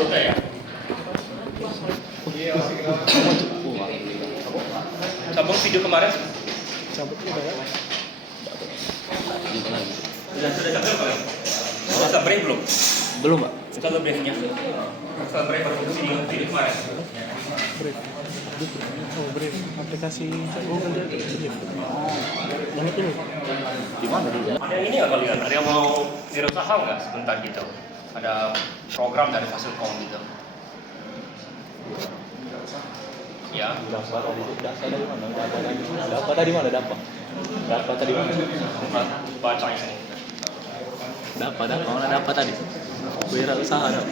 Udah ya. Sambung video kemarin. Cabut udah ya. Sudah sampai belum? Sudah sampai belum? Belum, Pak. Sudah breaknya. Sampai baru video kemarin. Break. Oh, break. Aplikasi kan dia break. Yang itu nih. Di mana dulu? Ada yang ini nggak kalian? Ada yang mau wirausaha nggak sebentar gitu? Ada program dari Fasilkom gitu. Ya. Data dari mana? Data dari mana? Data dari mana? Baca ini. Dapat mana dapat tadi? Wirausaha ada.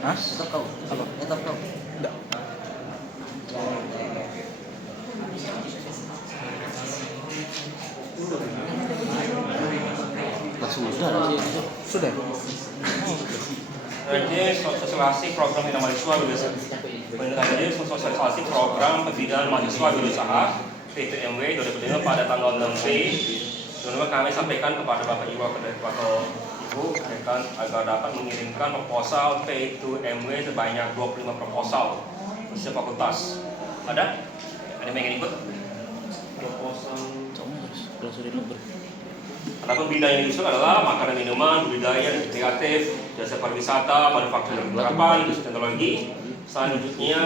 Hah? Tahu. Apa? Tahu. Enggak. Sudah. Ini sosialisasi program bina mahasiswa wirausaha. Jadi sosialisasi program pembinaan mahasiswa wirausaha P2MW 2005 pada tanggal 6 Mei. Sebelumnya kami sampaikan kepada Bapak Ibu agar dapat mengirimkan proposal P2MW sebanyak 25 proposal setiap fakultas. Ada? Ada yang ingin ikut? Proposal. Adapun bidang yang diusul adalah makanan minuman, budidaya dan kreatif, jasa pariwisata, manufaktur dan penerapan, industri teknologi. Selanjutnya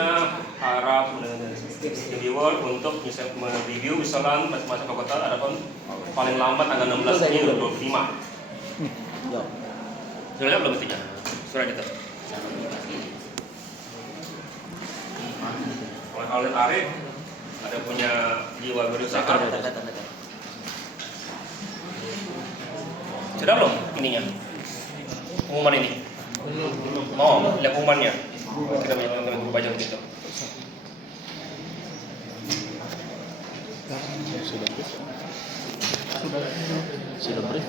harap reviewer untuk mereview usulan masing-masing fakultas. Adapun paling lambat tanggal 16 Juni 2025. Sudah belum mestinya? Surat itu. Kalau kalian Arif ada punya jiwa berusaha. Sudah belum ininya? Pengumuman ini? Oh, lihat pengumumannya. Kita punya teman-teman baca begitu. Sudah brief.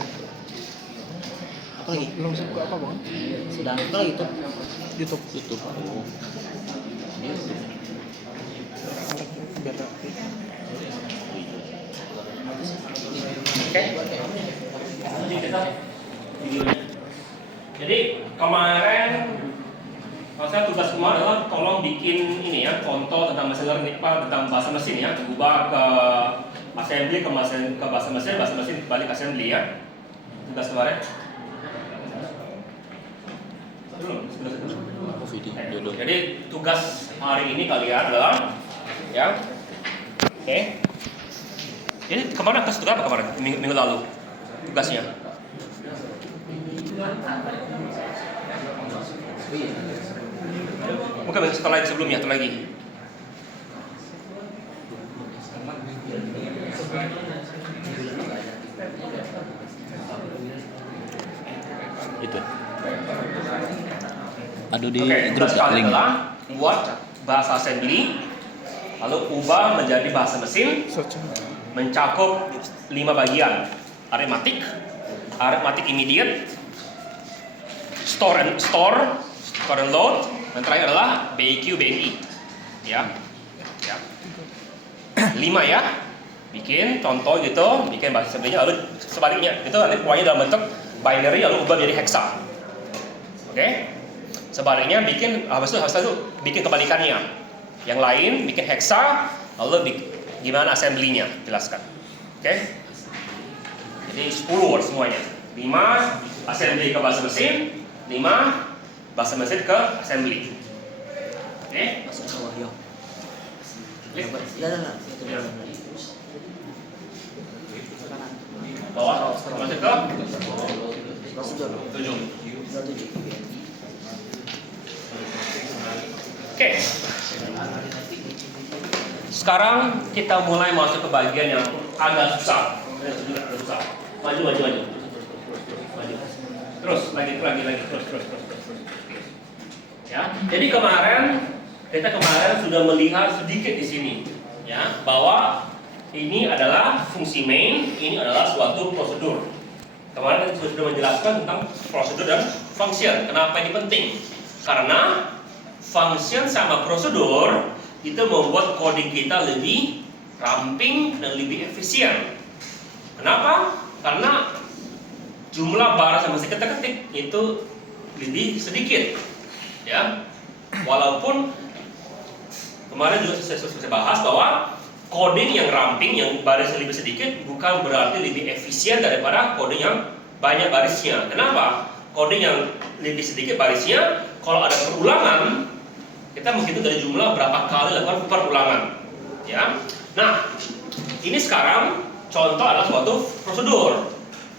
Apa lagi? Belum buka apa, Bang? Sudah. Apa lagi itu? YouTube. Oh. Biar rapi. Oke. Jadi kemarin saya tugas kemarin adalah tolong bikin ini ya contoh tentang mesin learning tentang bahasa mesin ya, ubah ke assembly ke bahasa mesin balik assembly ya. Tugas kemarin. Jadi tugas hari ini kalian adalah ya. Oke. Jadi kemarin atas tugas apa kemarin? Minggu lalu tugasnya. Mungkin setelah lagi sebelumnya atau lagi. Itu. Aduh di Tugas grup kalian link. adalah membuat bahasa assembly lalu ubah menjadi bahasa mesin mencakup 5 bagian: arithmetic immediate, store and load, dan terakhir adalah BEQ BNI. Ya. 5 ya. Bikin contoh gitu, bikin bahasa assembly-nya lalu sebaliknya itu nanti pokoknya dalam bentuk binary lalu ubah menjadi hexa. Oke? Sebaliknya bikin habis itu bikin kebalikannya. Yang lain bikin hexa lalu gimana assembly-nya, jelaskan. Oke? Jadi 10 word semuanya. 5 assembly ke bahasa mesin, 5 bahasa mesin ke assembly. Oke? Masuk bawah ya. Ya. Bawah masuk ke 7. Oke. Sekarang kita mulai masuk ke bagian yang agak susah. Maju. Terus lagi. Terus. Ya. Jadi kita kemarin sudah melihat sedikit di sini, ya, bahwa ini adalah fungsi main, ini adalah suatu prosedur. Kemarin kita sudah menjelaskan tentang prosedur dan function. Kenapa ini penting? Karena function sama prosedur itu membuat coding kita lebih ramping dan lebih efisien. Kenapa? Karena jumlah baris yang mesti kita ketik itu lebih sedikit, ya. Walaupun kemarin juga saya bahas bahwa coding yang ramping, yang barisnya lebih sedikit, bukan berarti lebih efisien daripada coding yang banyak barisnya. Kenapa? Coding yang lebih sedikit barisnya, kalau ada perulangan, kita menghitung dari jumlah berapa kali lakukan perulangan, ya. Nah, ini sekarang contoh adalah suatu prosedur.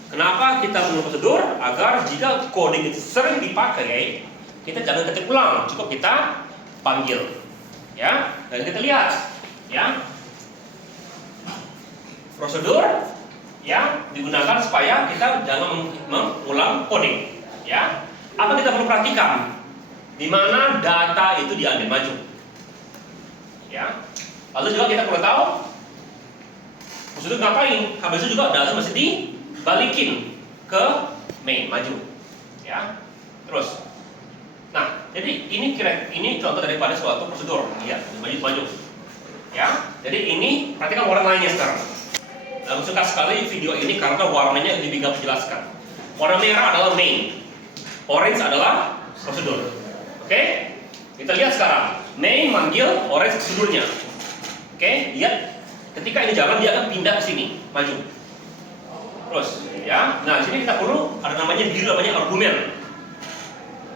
Kenapa kita perlu prosedur? Agar jika coding itu sering dipakai, kita jangan ketik ulang, cukup kita panggil, ya. Dan kita lihat, ya, prosedur yang digunakan supaya kita jangan mengulang coding, ya. Apa kita perlu perhatikan? Di mana data itu diambil maju, ya. Lalu juga kita perlu tahu prosedur ngapain. Habis itu juga data mesti dibalikin ke main maju, ya. Terus, nah, jadi ini contoh daripada suatu prosedur, ya, maju, ya. Jadi ini perhatikan warna lainnya sekarang. Aku suka sekali video ini karena warnanya lebih gampang jelaskan. Warna merah adalah main, orange adalah prosedur. Oke, kita lihat sekarang. Main manggil orange prosedurnya. Oke, lihat. Ketika ini jalan dia akan pindah ke sini, maju. Terus, ya. Nah, di sini kita perlu ada namanya biru, namanya argumen.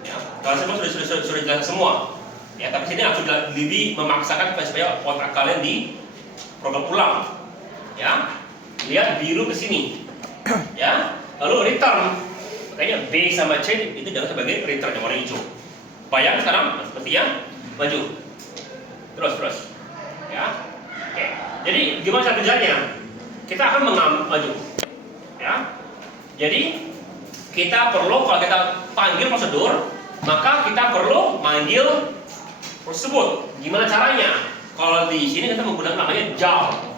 Ya, kalau semua sudah jelas semua. Ya, tapi sini aku lebih memaksakan supaya otak kalian di program ulang. Ya. Lihat biru ke sini, ya. Lalu return, makanya B sama C itu jangan sebagai return yang warna hijau. Bayang sekarang sepertinya maju, terus, ya. Oke. Jadi gimana cara kerjanya? Kita akan maju, ya. Jadi kita perlu kalau kita panggil prosedur, maka kita perlu manggil tersebut. Gimana caranya? Kalau di sini kita menggunakan namanya jump.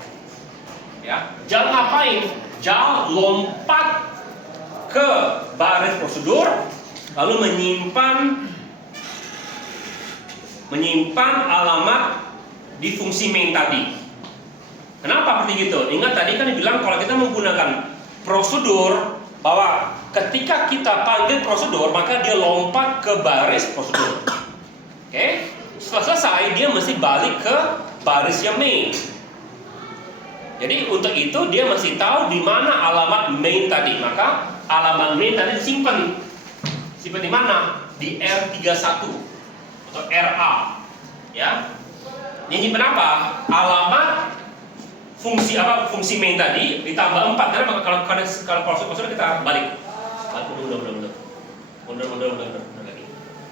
Ya, jangan ngapain? Jangan lompat ke baris prosedur lalu menyimpan alamat di fungsi main tadi. Kenapa seperti itu? Ingat tadi kan dibilang kalau kita menggunakan prosedur bahwa ketika kita panggil prosedur maka dia lompat ke baris prosedur. Oke? Setelah selesai dia mesti balik ke barisnya main. Jadi untuk itu dia masih tahu di mana alamat main tadi, maka alamat main tadi disimpan. Simpan di mana? Di R31 atau RA, ya. Ini apa? Alamat fungsi apa? Fungsi main tadi ditambah 4. Karena kalau prosedur kita balik. Mundur lagi.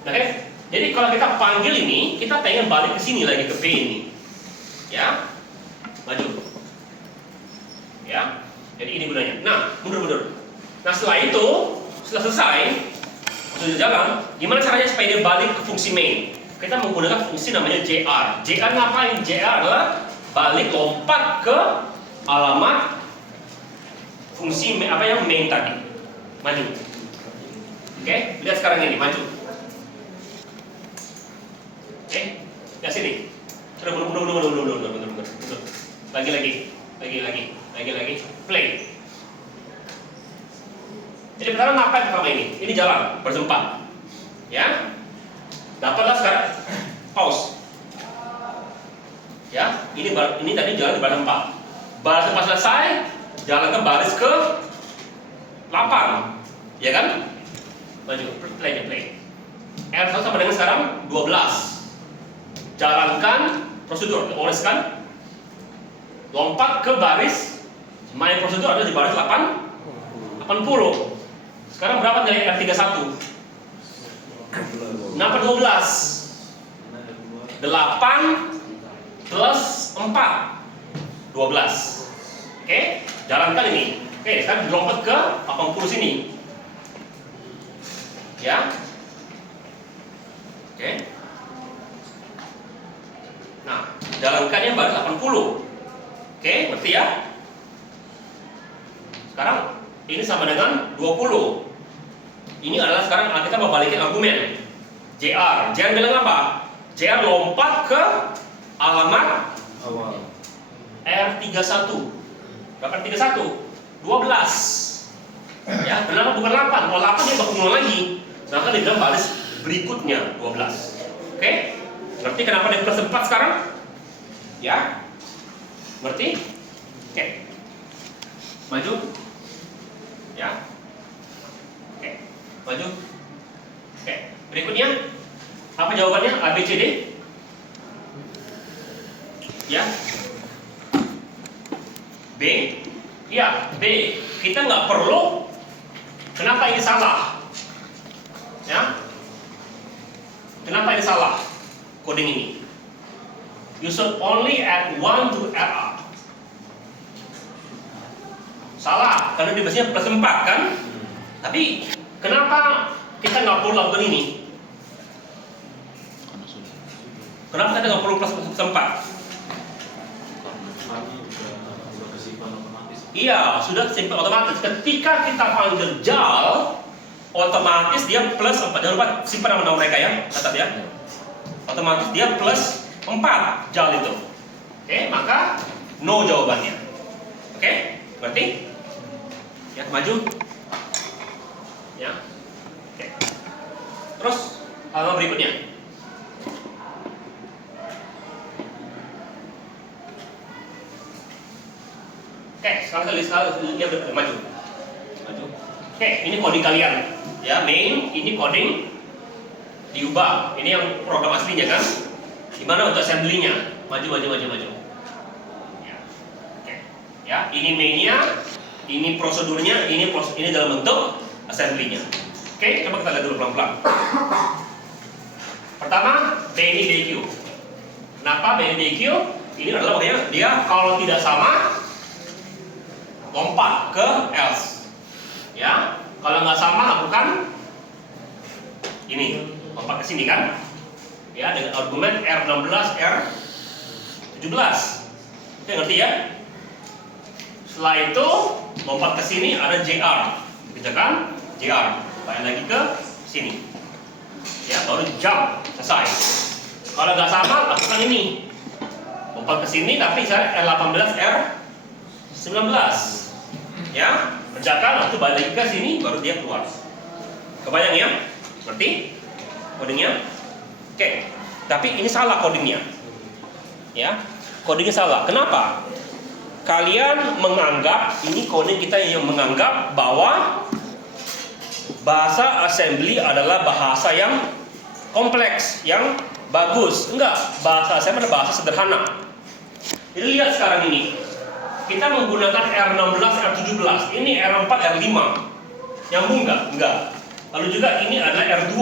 Oke. Jadi kalau kita panggil ini, kita pengen balik ke sini lagi ke B ini, ya. Maju. Ya, jadi ini gunanya. Nah, mundur. Nah, setelah selesai, sudah jalan. Gimana caranya supaya dia balik ke fungsi main? Kita menggunakan fungsi namanya JR. JR ngapain? JR adalah balik lompat ke alamat fungsi apa yang main tadi. Maju. Oke, lihat sekarang ini maju. Oke, lihat sini. Sudah mundur. Lagi, play. Jadi pertama ngapain pertama ini? Ini jalan bersempat, ya. Dapatlah sekarang pause, ya. Ini tadi jalan di baris 4. Baris 4 selesai, jalan ke baris ke 8, ya kan? Maju, play. R1 sama dengan sekarang 12. Jalankan prosedur, oleskan. Lompat ke baris main prosedur ada di baris 80. Sekarang berapa nilai R31? Kenapa 12? 8 plus 4 12. Oke, jalankan ini. Oke, sekarang dilompat ke 80 sini, ya. Oke. Nah, jalankannya baris 80. Oke, ngerti ya? Sekarang ini sama dengan 20. Ini adalah sekarang kita mau balikin argumen. JR bilang apa? JR lompat ke alamat Awal. R31. Berapa R31? 12. Ya, kenapa bukan 8? Kalau 8 dia bakal ngulang lagi. Maka dia bilang baris berikutnya 12. Oke? Ngerti kenapa dia plus 4 sekarang? Ya? Ngerti? Oke. Maju. Ya. Oke. Maju. Oke. Berikutnya apa jawabannya? A, B, C, D? Ya. B. Ya, B. Kita nggak perlu. Kenapa ini salah? Ya. Kenapa ini salah? Coding ini. You should only add 1 to add up. Salah, karena dia biasanya plus 4 kan? Tapi kenapa kita nggak perlu lakukan ini? Kenapa kita nggak perlu plus 4? Iya, sudah simpan otomatis. Ketika kita panggil JAL, otomatis dia plus 4. Jangan lupa simpan nama mereka ya, catat ya. Otomatis dia plus 4 JAL itu. Oke, maka no jawabannya. Oke, berarti ya maju. Ya. Oke. Terus halaman berikutnya. Oke, sekarang dia maju. Oke, ini coding kalian. Ya, main ini coding diubah. Ini yang program aslinya kan? Gimana untuk assembly-nya? Maju. Ya. Oke. Ya, ini mainnya, ini prosedurnya, ini dalam bentuk assembly-nya. Oke, coba kita lihat dulu pelan-pelan. Pertama, BNI DQ. Kenapa BNI DQ? Ini adalah makanya dia kalau tidak sama lompat ke else. Ya, kalau nggak sama lakukan ini, lompat ke sini kan? Ya, dengan argumen R16, R17. Oke, ngerti ya? Setelah itu lompat ke sini ada JR. Kerjakan JR. Balik lagi ke sini. Ya, baru jump, selesai. Kalau nggak sama lakukan ini. Lompat ke sini tapi saya R18, R19. Ya, kerjakan waktu balik lagi ke sini baru dia keluar. Kebayang ya? Ngerti codingnya? Oke, tapi ini salah codingnya. Ya, codingnya salah. Kenapa? Kalian menganggap ini coding kita yang menganggap bahwa bahasa assembly adalah bahasa yang kompleks, yang bagus. Enggak, bahasa assembly adalah bahasa sederhana. Jadi lihat sekarang ini. Kita menggunakan R16, R17. Ini R4, R5. Nyambung nggak? Enggak. Lalu juga ini adalah R2.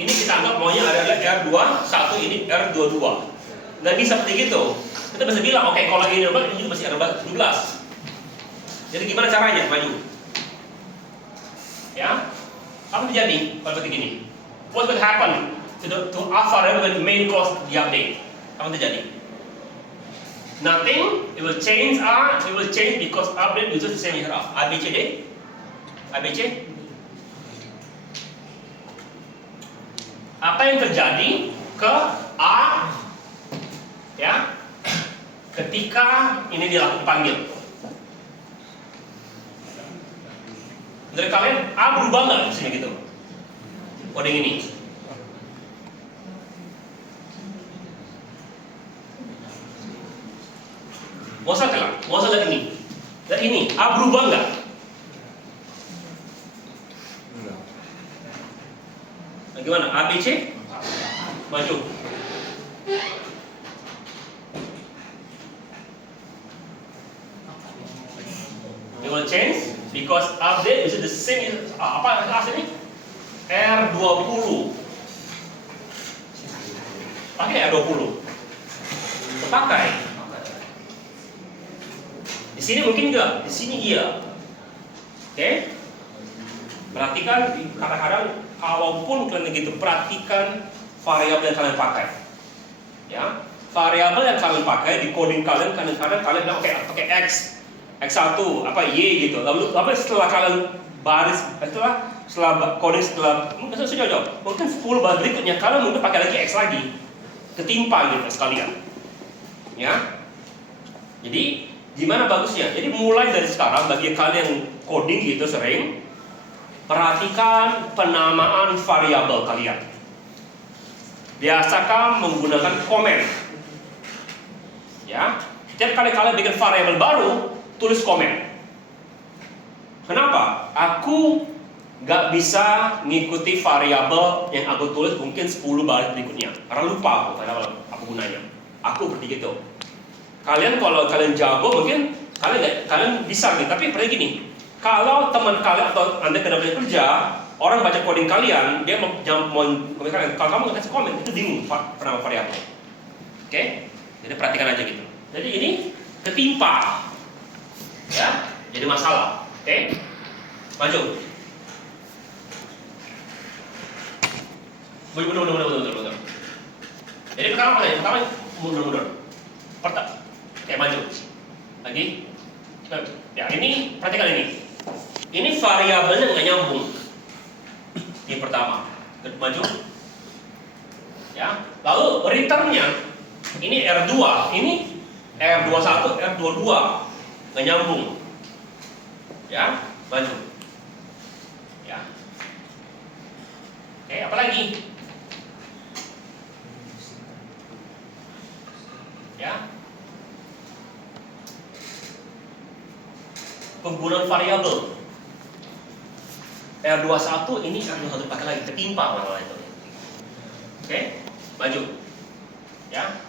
Ini kita anggap maunya adalah R21, ini R22. Nggak bisa seperti gitu. Kita bisa bilang, oke, kalau ini R4, ini juga masih R17. Jadi gimana caranya? Maju. Ya. Apa yang terjadi kalau seperti gini? What will happen to alpha when the main clause diupdate? Apa yang terjadi? Nothing. It will change it will change because update uses the same hierarchy. A, B, C, D. A, B, C. Apa yang terjadi ke A? Ya. Ketika ini dilakukan panggil. Dari kalian A berubah nggak di sini gitu? Coding ini. Mau usah lihat ini. Lihat ini, A berubah nggak? Nah, gimana? A, B, C? Maju. It will change because update is the same. Apa aslinya? R20. Pakai R20. Terpakai. Di sini mungkin enggak, di sini iya. Oke? Perhatikan kadang-kadang kalaupun kalian gitu, perhatikan variabel yang kalian pakai. Ya, variabel yang kalian pakai di coding kalian kadang-kadang kalian bilang oke, pakai X. X1 apa Y gitu. Lalu apa setelah kalian baris setelah coding mungkin jauh mungkin 10 baris berikutnya kalian mungkin pakai lagi X lagi ketimpa gitu sekalian. Ya. Jadi gimana bagusnya? Jadi mulai dari sekarang bagi kalian yang coding gitu sering perhatikan penamaan variabel kalian. Biasakan menggunakan komen. Ya. Setiap kali kalian bikin variabel baru, tulis komen. Kenapa? Aku nggak bisa ngikuti variabel yang aku tulis mungkin 10 baris berikutnya. Karena lupa aku variabel aku gunanya. Aku seperti gitu. Kalian kalau kalian jago mungkin kalian bisa gitu. Tapi seperti gini, kalau teman kalian atau anda kena kerja, orang baca coding kalian, dia mau komen kalian. Kalau kamu nggak kasih komen, itu bingung penama variabel. Oke? Jadi perhatikan aja gitu. Jadi ini ketimpa, ya, jadi masalah. Oke? Maju. Mundur. Jadi pertama mundur. Oke, maju. Lagi. Ya, ini perhatikan ini. Ini variabelnya nggak nyambung. Ini pertama. Maju. Ya. Lalu returnnya ini R2, ini R21, R22 nggak nyambung. Ya, maju. Ya. Oke, apa lagi? Ya. Penggunaan variabel. R21 ini R21 pakai lagi ketimpa masalah itu. Oke, maju. Ya.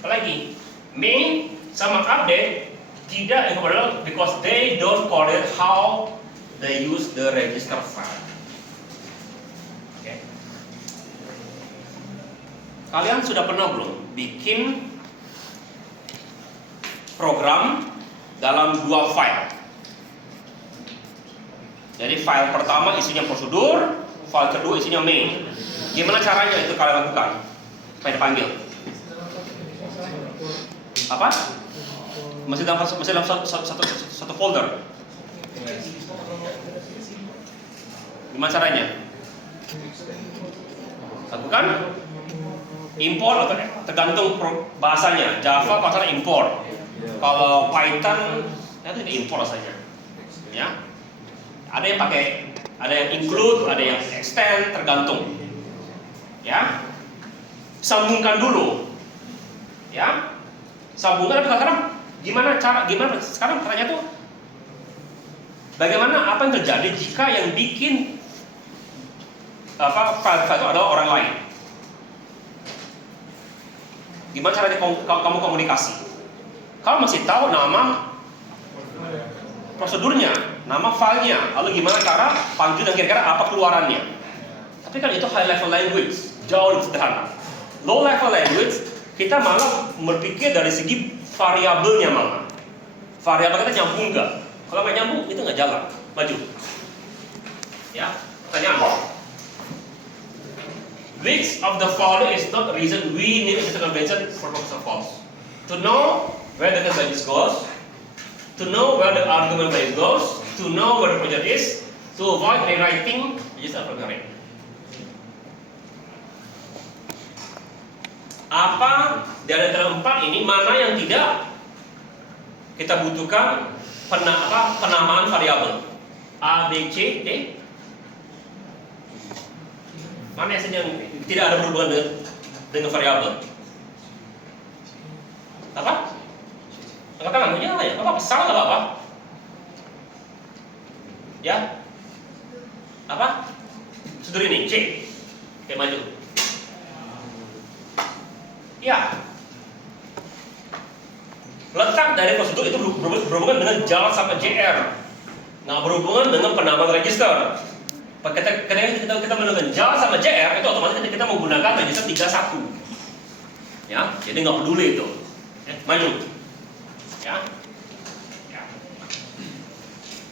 Apalagi main sama update tidak incompatible because they don't correlate how they use the register file. Oke. Kalian sudah pernah belum bikin program dalam 2 file? Jadi file pertama isinya prosedur, file kedua isinya main. Gimana caranya itu kalian lakukan? Supaya dipanggil. Apa? Masih dalam satu folder. Gimana caranya? Lakukan import atau tergantung bahasanya. Java kalau import. Kalau Python itu import saja. Ya. Ada yang pakai, ada yang include, ada yang extend, tergantung. Ya. Sambungkan dulu. Ya. Sambungan sekarang gimana sekarang caranya tuh bagaimana apa yang terjadi jika yang bikin file itu adalah orang lain? Gimana caranya kamu komunikasi? Kamu masih tahu nama prosedurnya, nama filenya, lalu gimana cara panggil dan kira-kira apa keluarannya? Tapi kan itu high level language, jauh lebih sederhana. Low level language kita malah berpikir dari segi variabelnya malah. Variabel kita nyambung nggak? Kalau nggak nyambung itu nggak jalan. Maju. Ya, pertanyaan. Which of the following is not the reason we need a system convention for purpose of false? To know where the values goes, to know where the argument value goes, to know where the project is, to avoid rewriting register programming. Apa dari antara 4 ini mana yang tidak kita butuhkan penamaan variabel? A, B, C, D. Mana yang tidak ada berhubungan dengan variabel? Apa? Angkat tangan, ya, apa? Salah nggak apa? Ya? Apa? Prosedur ini, C. Oke, maju. Ya. Letak dari prosedur itu berhubungan dengan Java sama JR. Nggak berhubungan dengan penamaan register. Ketika kita menggunakan Java sama JR, itu otomatis kita menggunakan register 31. Ya, jadi nggak peduli itu. Ya, maju. Ya. Ya.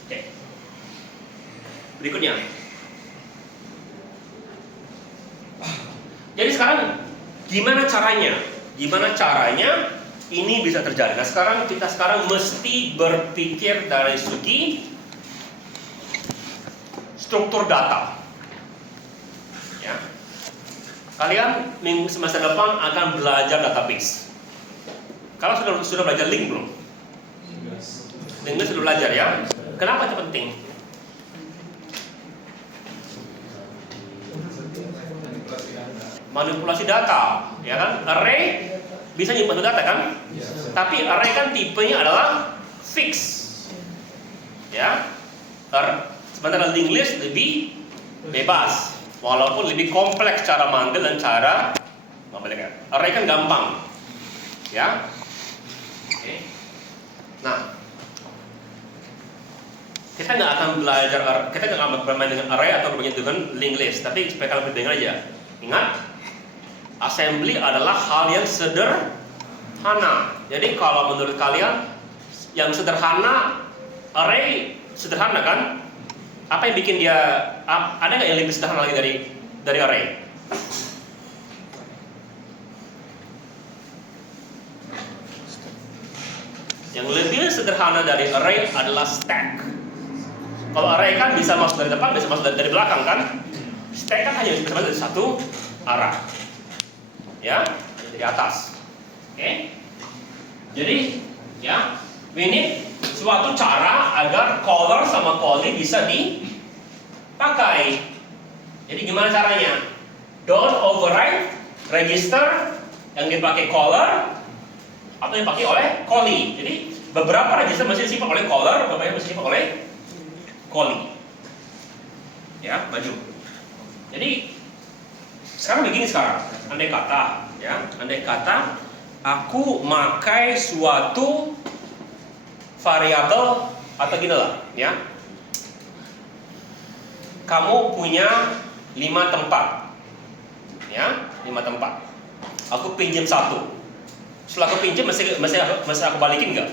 Oke. Berikutnya. Jadi sekarang gimana caranya ini bisa terjadi. Nah kita sekarang mesti berpikir dari segi struktur data. Ya. Kalian minggu semester depan akan belajar database. Kalian sudah belajar link belum? Link sudah belajar ya. Kenapa itu penting? Manipulasi data, ya kan? Array bisa nyimpan data kan? Tapi array kan tipenya adalah fix, ya. Sementara linked list lebih bebas, walaupun lebih kompleks cara manggil dan cara membalikan. Array kan gampang, ya. Oke. Nah, kita nggak akan bermain dengan array atau bermain dengan linked list, tapi supaya kalian berdengar aja. Ingat, assembly adalah hal yang sederhana. Jadi kalau menurut kalian yang sederhana, array sederhana kan? Apa yang bikin dia, ada nggak yang lebih sederhana lagi dari array? Yang lebih sederhana dari array adalah stack. Kalau array kan bisa masuk dari depan, bisa masuk dari belakang kan? Stack kan hanya bisa masuk dari satu arah, ya, dari atas. Oke? Jadi, ya, ini suatu cara agar caller sama calling bisa dipakai. Jadi gimana caranya? Don't override register yang dipakai caller atau yang dipakai oleh calling. Jadi beberapa register mesti disimpan oleh caller, beberapa mesti disimpan oleh calling. Ya, maju. Jadi sekarang begini andai kata aku makai suatu variabel atau gini lah, ya. Kamu punya 5 tempat, ya, 5 tempat. Aku pinjam 1. Setelah aku pinjam, masih aku balikin nggak?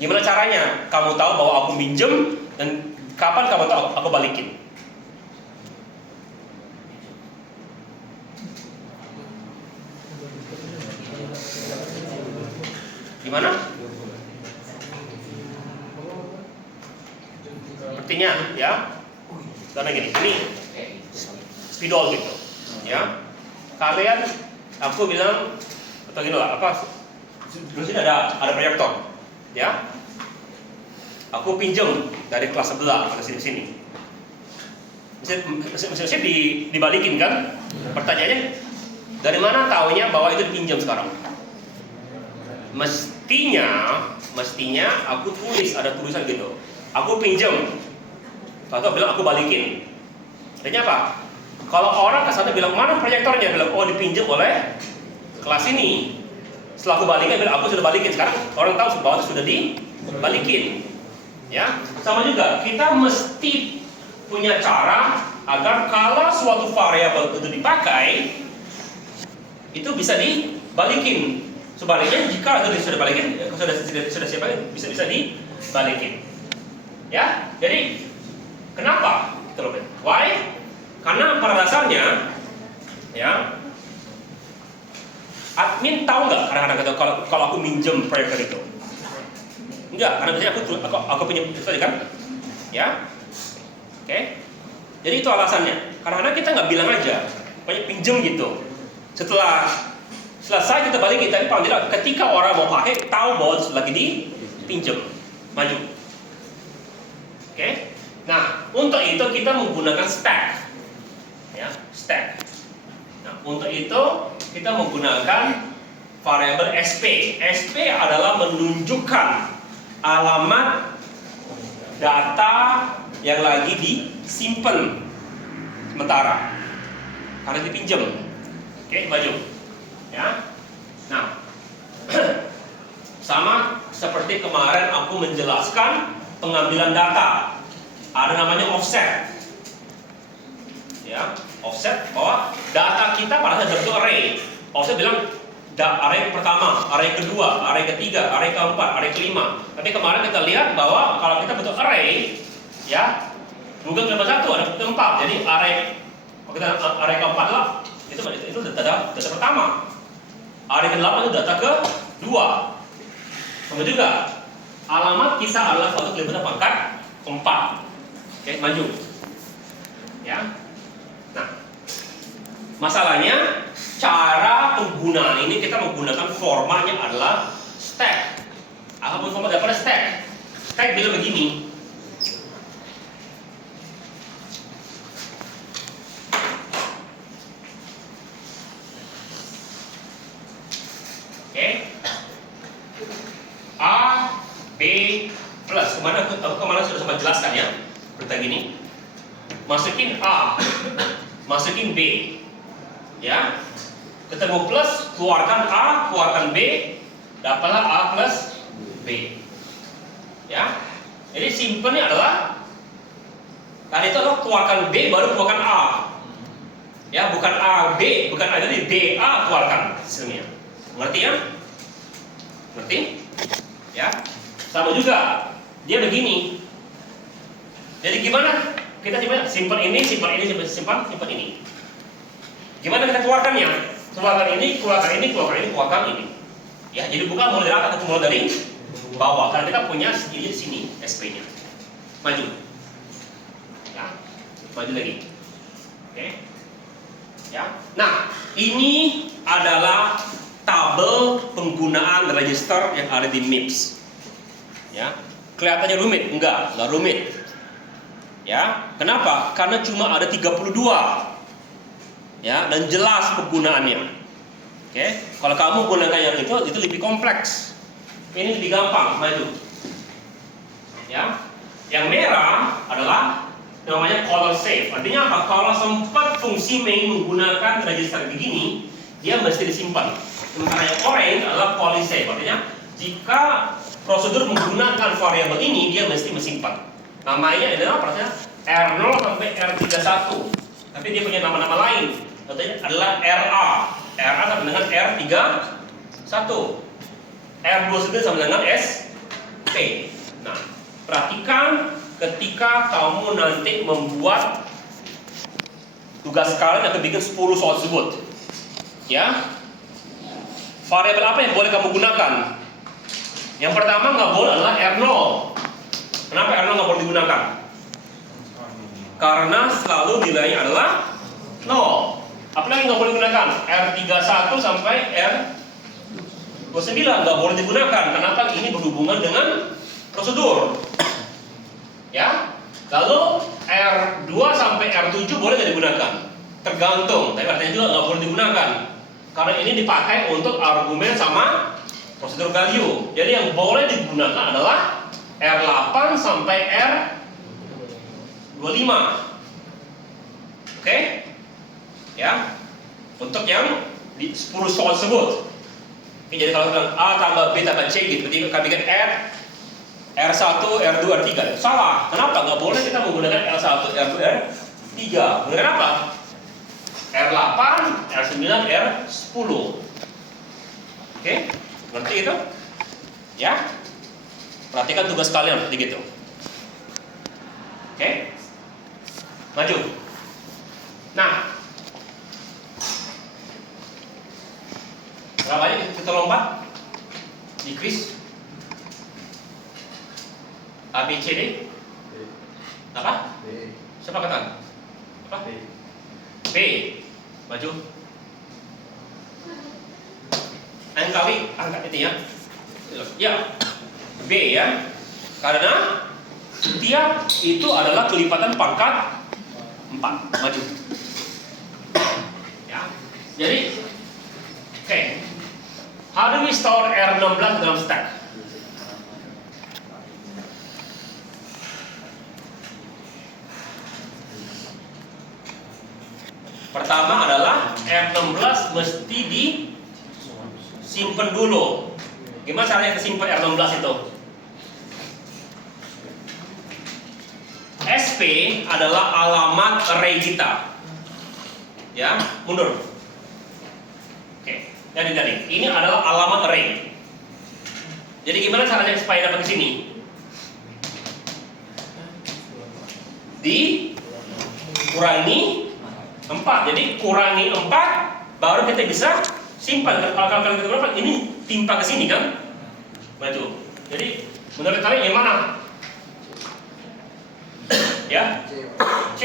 Gimana caranya? Kamu tahu bahwa aku minjem dan kapan kamu tahu aku balikin? Gimana? Artinya, ya, karena gini, ini spidol gitu, ya. Kalian, aku bilang atau gini lah, di sini ada proyektor, ya. Aku pinjam dari kelas sebelah ke sini. Mesti dibalikin kan? Pertanyaannya, dari mana taunya bahwa itu dipinjam sekarang? Mestinya aku tulis, ada tulisan gitu. Aku pinjam, atau bilang aku balikin. Artinya apa? Kalau orang ke sana bilang mana proyektornya, bilang oh dipinjam oleh kelas ini. Setelah aku balikin, bilang aku sudah balikin. Sekarang orang tahu bahwa sudah dibalikin. Ya, sama juga kita mesti punya cara agar kalau suatu variabel itu dipakai, itu bisa dibalikin. Sebaliknya jika itu sudah balikin, sudah siap bisa dibalikin. Ya, jadi kenapa? Why? Karena pada dasarnya, ya, admin tahu nggak kadang-kadang kalau aku minjem proyektor itu? Enggak, karena biasanya aku punya itu tadi kan, ya, oke. Jadi itu alasannya. Kadang-kadang kita nggak bilang aja, banyak pinjem gitu. Setelah selesai kita balikin, tapi paling tidak ketika orang mau pakai tahu bahwa lagi dipinjam, maju. Oke. Nah, untuk itu kita menggunakan stack, ya, stack. Nah, untuk itu kita menggunakan variabel SP. SP adalah menunjukkan alamat data yang lagi disimpan sementara karena dipinjam. Oke, maju. Ya. Nah, sama seperti kemarin aku menjelaskan pengambilan data. Ada namanya offset. Ya, offset bahwa data kita pada saat bentuk array. Offset bilang array pertama, array kedua, array ketiga, array keempat, array kelima. Tapi kemarin kita lihat bahwa kalau kita bentuk array, ya, bukan cuma satu, ada empat. Jadi array keempat lah, itu data pertama. Array ke-8 itu data 2. Sama juga, alamat kita adalah suatu kelipatan pangkat 4. Oke, maju. Ya. Nah, masalahnya cara penggunaan ini kita menggunakan formatnya adalah stack. Apapun format daripada stack. Stack bila begini. Oke. A, B, plus. Kemana sudah sempat jelaskan ya. Seperti gini. Masukin A, masukin B. Ya. Ketemu plus, keluarkan A, keluarkan B, dapatlah A plus B. Ya. Jadi simpennya adalah tadi itu adalah keluarkan B baru keluarkan A. Ya, bukan A B, bukan A, jadi B A keluarkan hasilnya. Ngerti ya? Ngerti? Ya. Sama juga, dia begini. Jadi gimana? Kita simpan ini, simpan ini, simpan ini. Gimana kita keluarkannya? Keluarkan ini, keluarkan ini, keluarkan ini, keluarkan ini. Ya, jadi bukan mulai dari atas atau mulai dari bawah. Karena kita punya ini di sini SP-nya. Maju. Ya, maju lagi. Oke. Ya. Nah, ini adalah tabel penggunaan register yang ada di MIPS. Ya, kelihatannya rumit? Enggak rumit. Ya, kenapa? Karena cuma ada 32. Ya, dan jelas penggunaannya. Oke, kalau kamu gunakan yang itu lebih kompleks. Ini lebih gampang, maju. Ya, yang merah adalah namanya color save. Artinya apa? Kalau sempat fungsi main menggunakan register begini, dia mesti disimpan. Sementara yang orange adalah poly save. Artinya jika prosedur menggunakan variabel ini, dia mesti menyimpan. Namanya adalah artinya R0 sampai R31. Tapi dia punya nama-nama lain. Contohnya adalah RA. RA sama dengan R31. R29 sama dengan SP. Nah, perhatikan ketika kamu nanti membuat tugas kalian akan bikin 10 soal tersebut. Ya. Variabel apa yang boleh kamu gunakan? Yang pertama nggak boleh adalah R0. Kenapa R0 nggak boleh digunakan? Karena selalu nilainya adalah 0. Apalagi nggak boleh digunakan? R31 sampai R29 nggak boleh digunakan. Kenapa? Ini berhubungan dengan prosedur. Ya. Lalu R2 sampai R7 boleh nggak digunakan? Tergantung. Tapi artinya juga nggak boleh digunakan. Karena ini dipakai untuk argumen sama prosedur value. Jadi yang boleh digunakan adalah R8 sampai R25. Oke? Ya. Untuk yang di 10 soal tersebut. Oke, jadi kalau bilang A tambah B tambah C gitu, berarti kami bikin R1, R2, R3. Salah. Kenapa? Nggak boleh kita menggunakan R1, R2, R3. Menggunakan apa? R8, R9, R10. Oke? Ngerti itu? Ya? Perhatikan tugas kalian seperti gitu. Oke? Maju. Nah, berapa banyak kita lompat di quiz? A, B, C, D? Apa? B. Siapa kata? Apa? B. B. Maju. NKW angkat itu ya. Ya. B ya. Karena setiap itu adalah kelipatan pangkat 4. Maju. Ya. Jadi oke. How do we store R16 dalam stack? Pertama adalah R16 mesti disimpan dulu. Gimana caranya disimpan R16 itu? SP adalah alamat array kita. Ya, mundur. Oke, jadi ini adalah alamat array. Jadi gimana caranya supaya dapat ke sini? Dikurangi 4. Jadi kurangi 4 baru kita bisa Simpan. Kalau kalian berapa? Ini timpa ke sini kan? Maju. Jadi menurut kalian yang mana? Ya? C.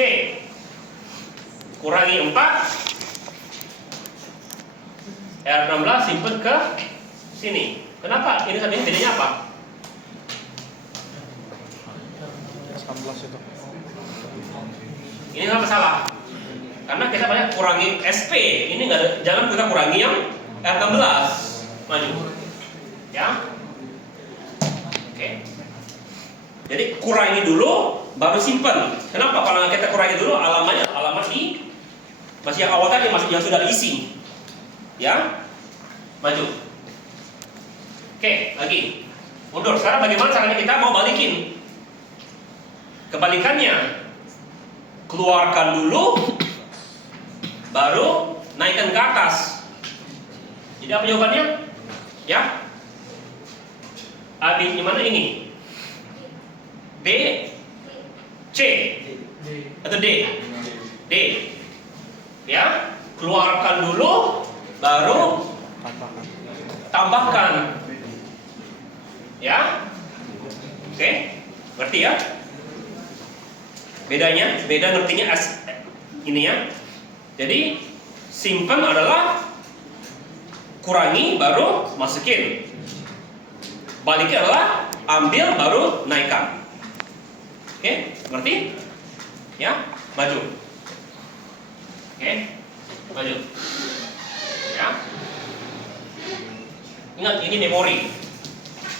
Kurangi 4. R16 simpan ke sini. Kenapa? Ini sama ini bedanya apa? 16 itu. Ini nggak masalah. Karena kita banyak kurangi SP. Ini nggak ada, jangan kita kurangi yang R16. Maju. Ya? Oke. Jadi kurangi dulu, baru simpan. Kenapa? Kalau kita kurangi dulu alamatnya, alamat di masih yang awal tadi, masih yang sudah diisi. Ya? Maju. Oke, lagi. Mundur. Sekarang bagaimana caranya kita mau balikin? Kebalikannya, keluarkan dulu, baru naikkan ke atas. Jadi apa jawabannya? Ya? Habis gimana ini? D, C, atau D? D. Ya? Keluarkan dulu, baru Tambahkan. tambahkan. Ya? Oke? Ngerti ya? Bedanya, beda ngertinya ini ya. Jadi simpan adalah kurangi baru masukin. Baliknya adalah ambil baru naikkan. Oke, ngerti? Ya, maju. Oke, maju. Ya. Ingat ini memori.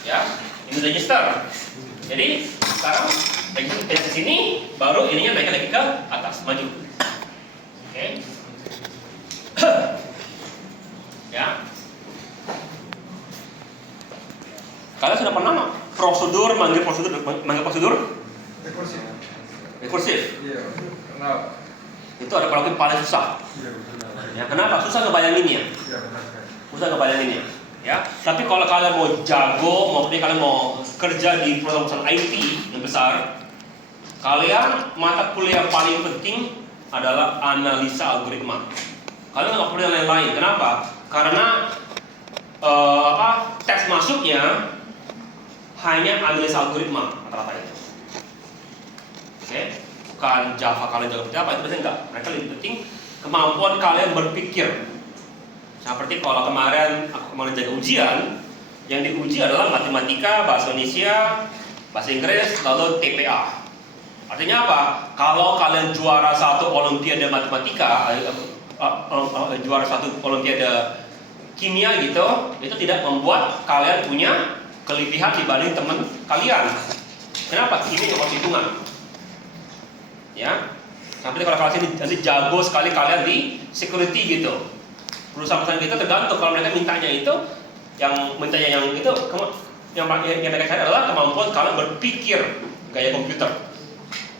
Ya, ini register. Jadi sekarang register ke sini, baru ininya naikkan lagi ke atas, maju. Oke. Ya. Kalian sudah pernah manggil prosedur? Rekursif. Rekursif. Iya, kenal. Itu ada kalau paling susah. Iya, benar. Ya, kenapa? Susah ngebayanginnya. Iya, benar. Susah ngebayanginnya. Ya, tapi kalau kalian mau jago, maksudnya kalian mau kerja di perusahaan IT yang besar, kalian mata kuliah paling penting adalah analisa algoritma. Kalian nggak perlu yang lain-lain. Kenapa? Karena tes masuknya hanya analisa algoritma rata-rata itu. Oke, bukan Java kalian jago seperti apa, itu biasanya enggak. Mereka lebih penting kemampuan kalian berpikir. Seperti kalau kemarin aku kemarin jaga ujian, yang diuji adalah matematika, bahasa Indonesia, bahasa Inggris, lalu TPA. Artinya apa? Kalau kalian juara satu olimpiade matematika, juara satu olimpiade kimia gitu, itu tidak membuat kalian punya kelebihan dibanding teman kalian. Kenapa? Ini cuma hitungan. Ya, sampai kalau kalian nanti jago sekali kalian di security gitu. Perusahaan-perusahaan kita tergantung kalau mereka mintanya itu, yang mereka cari adalah kemampuan kalian berpikir gaya komputer.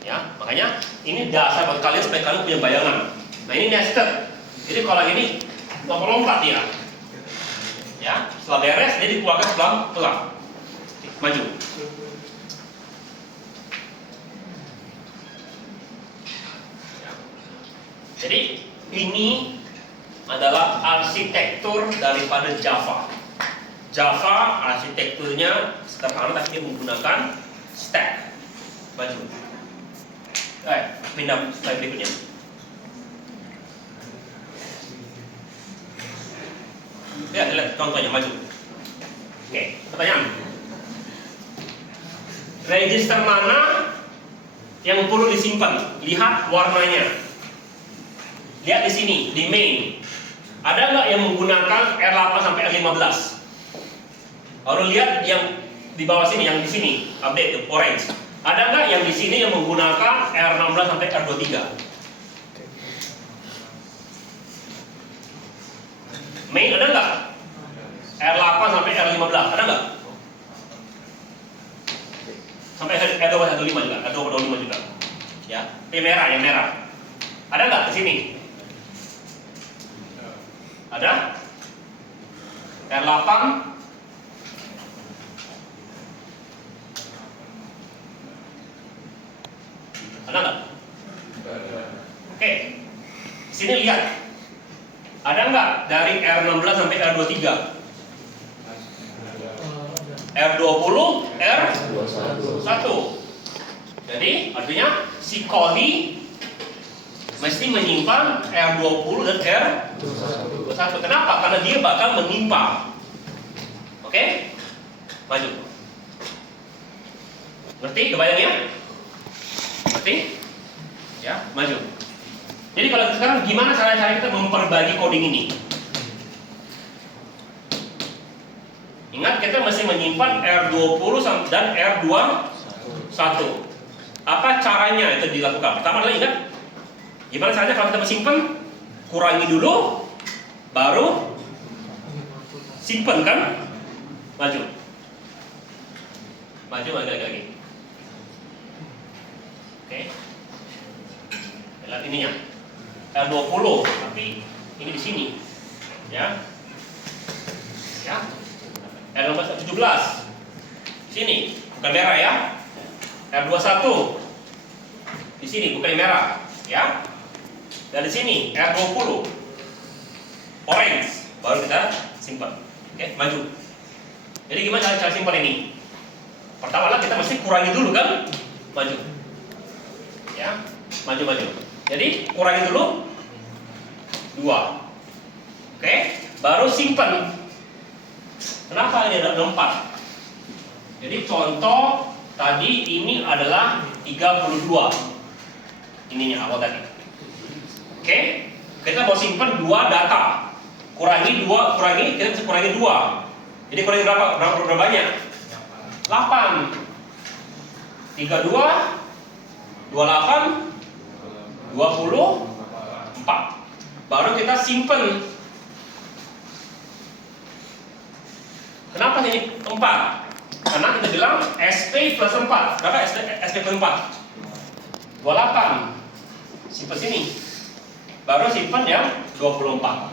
Ya, makanya ini dasar buat kalian supaya kalian punya bayangan. Nah ini nested. Jadi kalau ini lompat ya. Ya, setelah beres dia dikeluarkan pelan-pelan. Maju. Ya. Jadi ini adalah arsitektur daripada Java. Java arsitekturnya sederhana tapi dia menggunakan stack. Maju. Pindah slide berikutnya. Lihat contohnya, maju. Oke, pertanyaan. Register mana yang perlu disimpan? Lihat warnanya. Lihat di sini, di main. Ada nggak yang menggunakan R8 sampai R15? Lalu lihat yang di bawah sini, yang di sini, update, orange. Ada nggak yang di sini yang menggunakan R16 sampai R23? Main ada nggak? R8 sampai R15 ada nggak? Sampai R25 juga, R25 juga. Ya, yang merah. Ada nggak di sini? Ada? R8 ada nggak? Oke, sini lihat. Ada nggak dari R16 sampai R23? R20, R1. Jadi artinya si Koli mesti menyimpan R20 dan R21. Kenapa? Karena dia bakal menimpa. Oke? Maju. Ngerti kebayangnya? Ngerti? Ya, maju. Jadi kalau sekarang gimana cara kita memperbagi coding ini? Ingat, kita mesti menyimpan R20 dan R21. Apa caranya itu dilakukan? Pertama adalah ingat, gimana caranya kalau kita menyimpan? Kurangi dulu, baru simpan kan? Maju. Maju lagi. Oke. Lihat ininya. R20, tapi ini di sini. Ya. Ya. R17 sini, bukan merah ya. R21 di sini, bukan merah ya. Dan di sini R20 orange, baru kita simpan. Oke, maju. Jadi gimana cara simpan ini? Pertama lah kita mesti kurangi dulu kan? Maju. Ya, maju. Jadi kurangi dulu 2. Oke, baru simpan. Kenapa ini ada 4? Jadi contoh tadi ini adalah 32. Ininya awal tadi. Oke, kita mau simpan 2 data. Kita bisa kurangi 2. Jadi kurangi berapa banyak? 8. 32 28 24. Baru kita simpan. Kenapa ini 4? Karena kita bilang SP plus 4. Berapa SP plus 4? 28. Simpan sini. Baru simpan yang 24.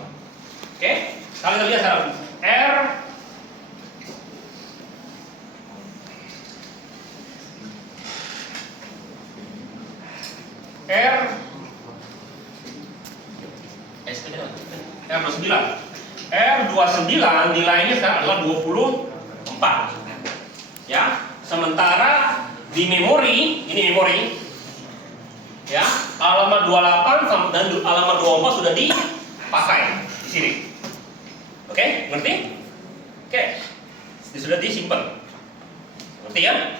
Oke? Kalau kita lihat sekarang R29. R29 nilainya sekarang adalah 24. Ya, sementara di memori, ini memori. Ya, alamat 28 dan alamat 24 sudah dipakai di sini. Oke, ngerti? Oke. Ini sudah disimpan. Ngerti ya?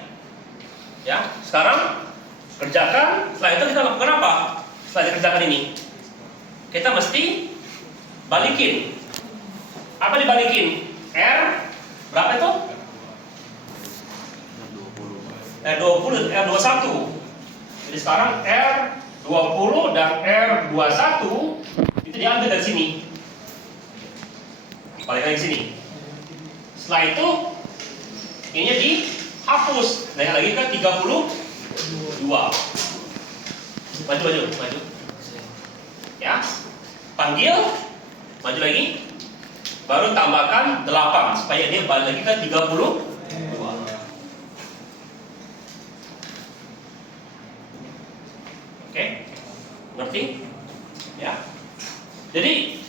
Ya, sekarang kerjakan. Setelah itu kita lakukan apa? Setelah dikerjakan ini, kita mesti balikin. Apa dibalikin? R berapa itu? R20 dan R21. Jadi sekarang R20 dan R21 itu diambil dari sini. Balik lagi sini. Setelah itu ininya dihapus. Naik lagi ke 32. Maju. Ya. Panggil, maju lagi. Baru tambahkan 8 supaya dia balik lagi ke 32. Oke? Ngerti? Ya. Jadi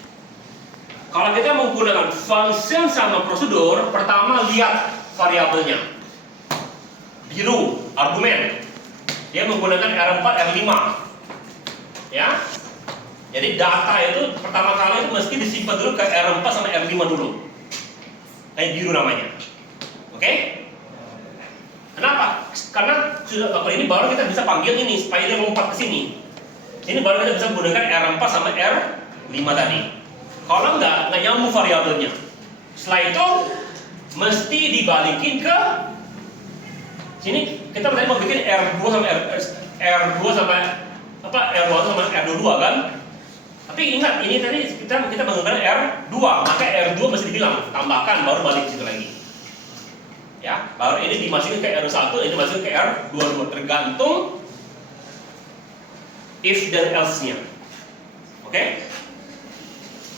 kalau kita menggunakan function sama prosedur, pertama lihat variabelnya. Biru, argumen. Dia menggunakan R4, R5. Ya. Jadi data itu pertama kali itu mesti disimpan dulu ke R4 sama R5 dulu. Kayak biru namanya. Oke? Kenapa? Karena kalau ini baru kita bisa panggil ini supaya dia lompat ke sini. Ini baru kita bisa menggunakan R4 sama R5 tadi. Kalau nggak nyambung variabelnya. Setelah itu mesti dibalikin ke sini. Kita tadi mau bikin R2 sama R2 sama R2 sama R22 kan? Tapi ingat, ini tadi kita menggunakan R2, maka R2 mesti dibilang, tambahkan, baru balik situ lagi. Ya, baru ini dimasukin ke R1, ini dimasukin ke R22, tergantung if dan else-nya. Oke?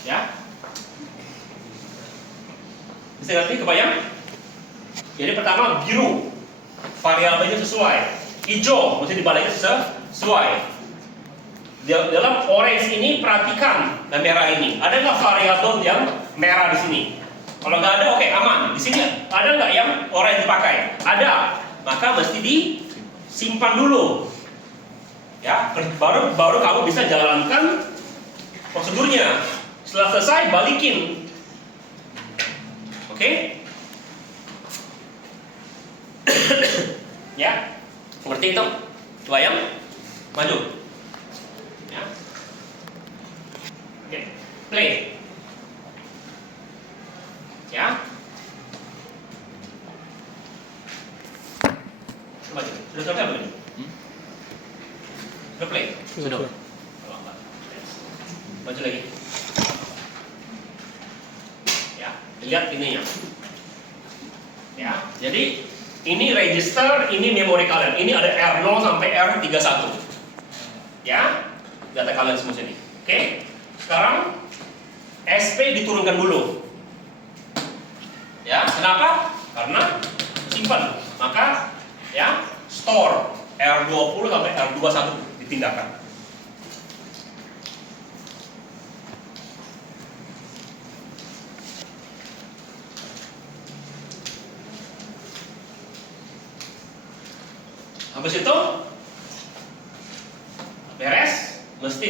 Ya. Bisa ngerti, kebayang? Jadi pertama biru, variabelnya sesuai. Hijau, mesti dibaliknya sesuai. Dalam orange ini perhatikan dan merah ini. Ada nggak variabel yang merah di sini? Kalau nggak ada, oke, aman. Di sini ada nggak yang orange dipakai? Ada. Maka mesti disimpan dulu. Ya, baru kamu bisa jalankan prosedurnya. Setelah selesai, balikin. Oke? Ya, ngerti itu? Bayang? Maju. Ya. Oke, play. Ya. Maju. Sudah selesai belum ini? Sudah play? Sudah. Maju lagi. Ya, lihat ininya. Ya, jadi ini register, ini memori kalian. Ini ada R0 sampai R31. Ya, data kalian semua sini. Oke, sekarang SP diturunkan dulu. Ya, kenapa? Karena simpan. Maka ya, store R20 sampai R21 ditindakkan. Habis itu beres, mesti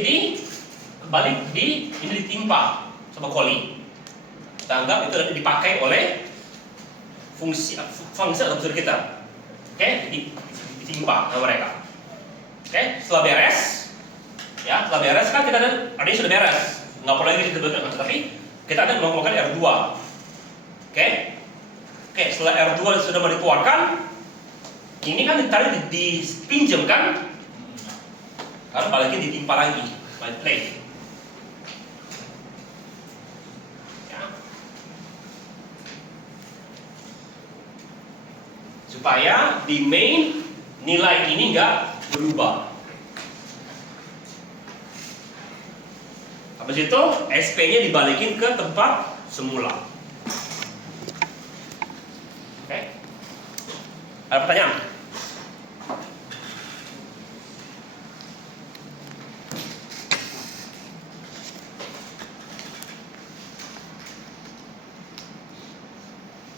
kembali ini ditimpa sama koli. Kita anggap itu nanti dipakai oleh fungsi atau unsur kita. Oke, ditimpa sama mereka. Oke, setelah beres, ya setelah beres kan kita ada sudah beres, nggak perlu lagi kita bentuk, tapi kita ada melakukan R2. Oke, setelah R2 sudah mau dikeluarkan. Ini kan tadi dipinjam kan? Karena balik ditimpa lagi, play. Ya. Supaya di main nilai ini nggak berubah. Habis itu SP-nya dibalikin ke tempat semula. Oke. Ada pertanyaan?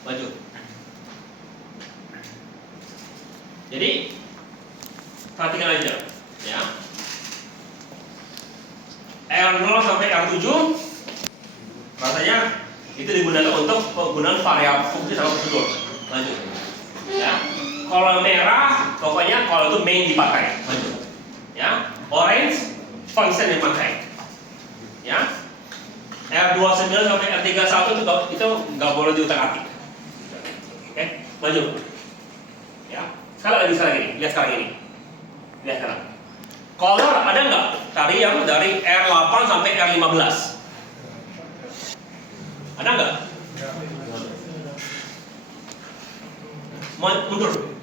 Maju. Jadi perhatikan aja, ya. R0 sampai R7 rasanya itu digunakan untuk penggunaan variabel fungsi sama prosedur. Maju. Ya. Kalau merah, pokoknya kalau itu main dipakai. Maju. Ya. Orange function dipakai. Ya. R29 sampai R31 itu nggak boleh diutak-atik. Oke, maju. Ya, sekarang gini, lihat sekarang ini. Lihat sekarang. Color ada nggak? Tadi yang dari R8 sampai R15. Ada nggak? Mundur.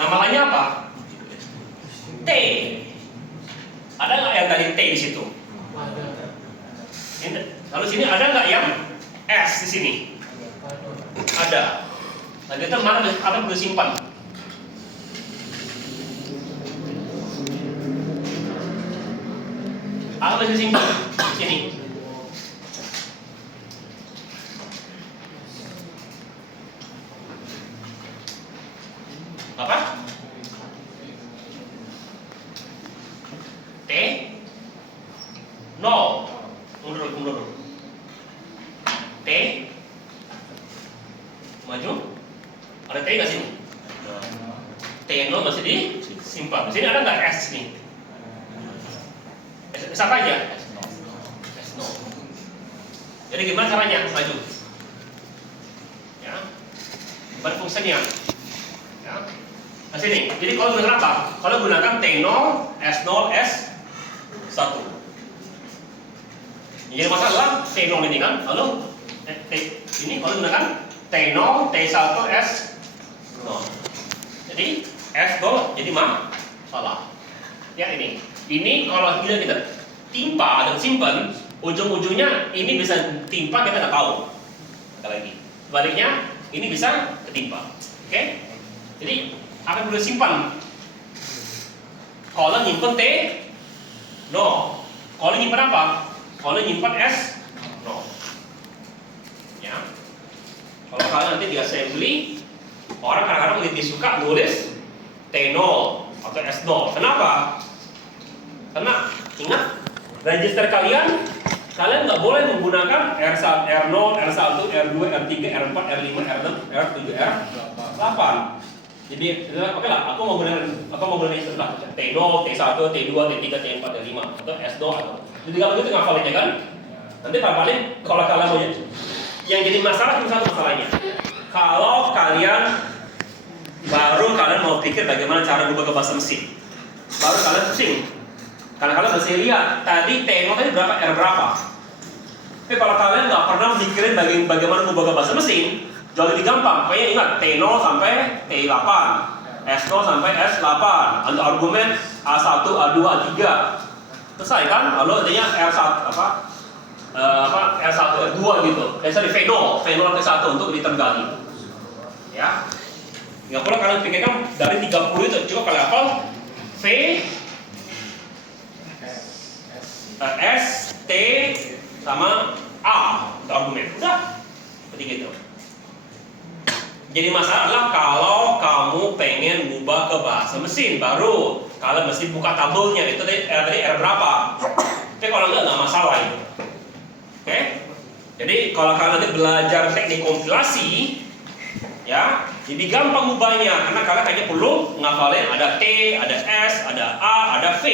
Nama lainnya apa? T. Ada nggak yang dari T di situ? Lalu sini ada nggak yang S di sini? Ada. Nah, kita mana apa perlu simpan? Apa bisa simpan? Sini. Apa? T. No. Mundur. T. Maju. Ada T nggak sini? T0 masih disimpan. Di sini ada nggak S nih? S apa aja? S0. Jadi gimana caranya? Maju. Ya. Gimana fungsinya? Ya. Nah sini. Jadi kalau gunakan apa? Kalau gunakan T0, S0, S1. Jadi masalah T0 ini kan, lalu ini kalau gunakan T0, T1, S0. Jadi S0 jadi salah. Ya ini kalau tidak kita timpa dan simpan, ujung-ujungnya ini bisa timpa kita nggak tahu. Sekali lagi. Sebaliknya ini bisa ketimpa. Oke? Jadi apa yang perlu simpan? Kalau nyimpen T, no. Kalau nyimpen apa? Kalau nyimpen S, no. Ya. Kalau kalian nanti di assembly, orang kadang-kadang lebih suka nulis T0 atau S0. Kenapa? Karena ingat, register kalian nggak boleh menggunakan R1, R0, R1, R2, R3, R4, R5, R6, R7, R8. Jadi, oke lah, aku mau gunakan register lah. T0, T1, T2, T3, T4, T5 atau S0 atau jadi kalau begitu ngafalinnya kan? Nanti paling kalau kalian mau yang jadi masalah cuma satu masalahnya. Kalau kalian mau pikir bagaimana cara berubah ke bahasa mesin, baru kalian pusing. Karena kalian masih lihat tadi T0 tadi berapa, R berapa. Tapi kalau kalian nggak pernah mikirin bagaimana berubah ke bahasa mesin, jauh lebih gampang. Pokoknya ingat T0 sampai T8, S0 sampai S8. Untuk argumen A1, A2, A3. Selesai kan? Lalu adanya R1 R1 R2 gitu. V0 ke 1 untuk ditergali. Ya. Nggak perlu kalian pikirkan dari 30 itu coba kalian hafal V S T sama A untuk argumen. Udah. Seperti gitu. Jadi masalah adalah kalau kamu pengen ubah ke bahasa mesin baru kalian mesti buka tabelnya itu tadi R berapa. Tapi kalau nggak masalah itu. Oke? Jadi kalau kalian nanti belajar teknik kompilasi, ya, jadi gampang ubahnya karena kalian hanya perlu ngafalin ada T, ada S, ada A, ada V.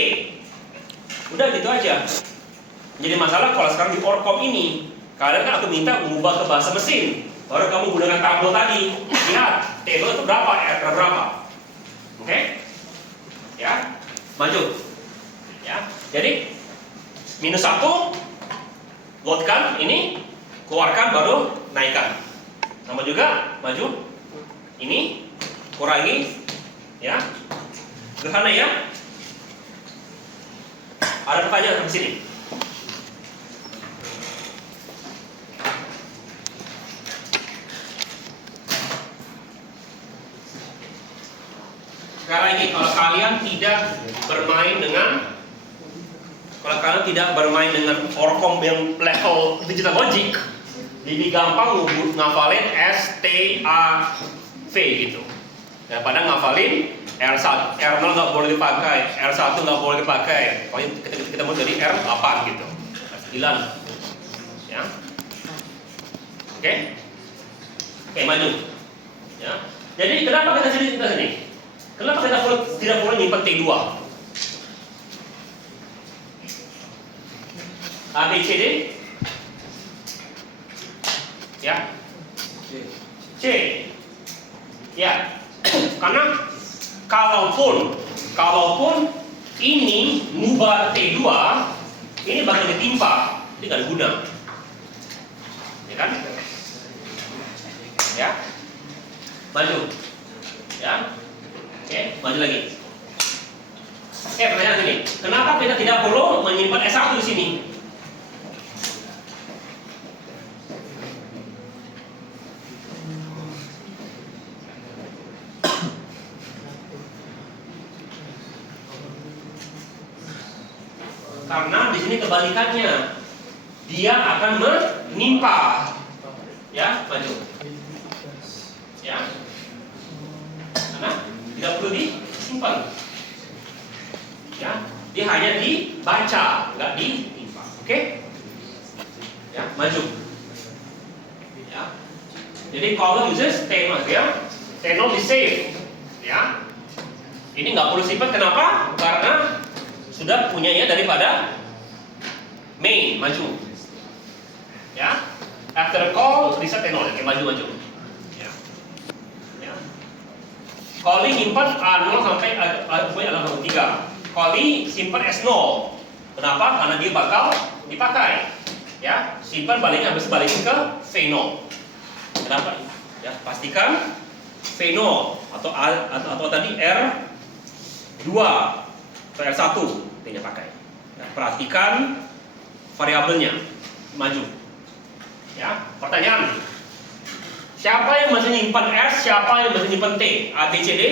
Udah gitu aja. Jadi masalah kalau sekarang di Orcom ini, kalian kan aku minta mengubah ke bahasa mesin. Baru kamu gunakan tabel tadi. Lihat, T0 itu berapa, R berapa. Oke? Ya, maju. Ya, jadi -1 loadkan ini, keluarkan baru naikkan. Sama juga maju. Ini kurangi, ya. Sederhana ya. Ada pertanyaan di sini? Sekarang ini kalau kalian tidak bermain dengan Orcom yang level digital logic, lebih gampang ngafalin S T A V gitu. Daripada ngafalin R1, R0 nggak boleh dipakai, R1 nggak boleh dipakai. Pokoknya kita mau dari R8 gitu, R9, ya. Oke, maju. Ya. Jadi kenapa kita sini? Kenapa kita tidak boleh nyimpan T2? A, B, C, D? Ya. C. Ya. Karena kalaupun ini ngubah T2, ini bakal ditimpa, ini nggak ada guna. Ya kan? Ya. Maju. Ya. Oke, maju lagi. Oke, pertanyaan ini, kenapa kita tidak perlu menyimpan S1 di sini? Karena di sini kebalikannya, dia akan menimpa. Ya, maju. Ya. Karena tidak perlu disimpan. Ya, dia hanya dibaca, nggak ditimpa. Oke? Ya, maju. Ya. Jadi kalau uses T0 ya, T0 di save. Ya. Ini nggak perlu simpan. Kenapa? Karena sudah punyanya daripada main. Maju. Ya. After call reset T0. Oke, maju. Kali nyimpan A0 sampai A3. Kali simpan S0. Kenapa? Karena dia bakal dipakai. Ya, simpan baliknya habis balikin ke V0. Kenapa? Ya, pastikan V0 atau tadi R2 atau R1 tidak pakai. Ya, perhatikan variabelnya. Maju. Ya, pertanyaan. Siapa yang masih nyimpan S, siapa yang masih nyimpan T? A, B, C, D?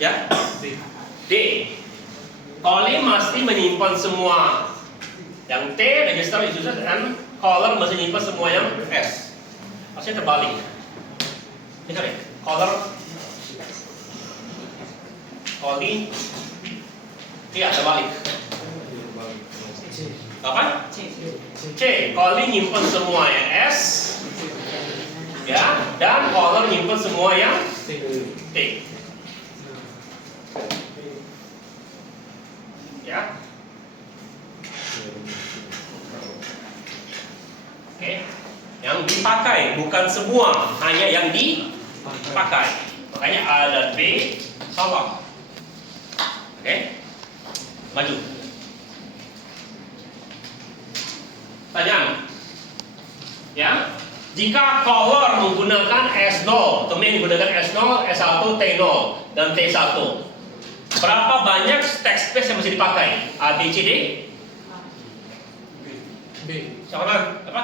Ya. D. Calling mesti menyimpan semua. Yang T, register user, dan caller mesti menyimpan semua yang S. Maksudnya terbalik. Ini kan ya? Caller, calling, iya terbalik. Apa? C. Calling nyimpan semua yang S, ya, dan caller nyimpan semua yang T. Ya. Oke. Yang dipakai bukan semua, hanya yang dipakai. Makanya A dan B salah. Oke. Maju. Tanyaan. Ya. Jika caller menggunakan S0, domain menggunakan S0, S1, T0 dan T1. Berapa banyak text space yang mesti dipakai? A, B, C, D? B. Siapa kan? Apa?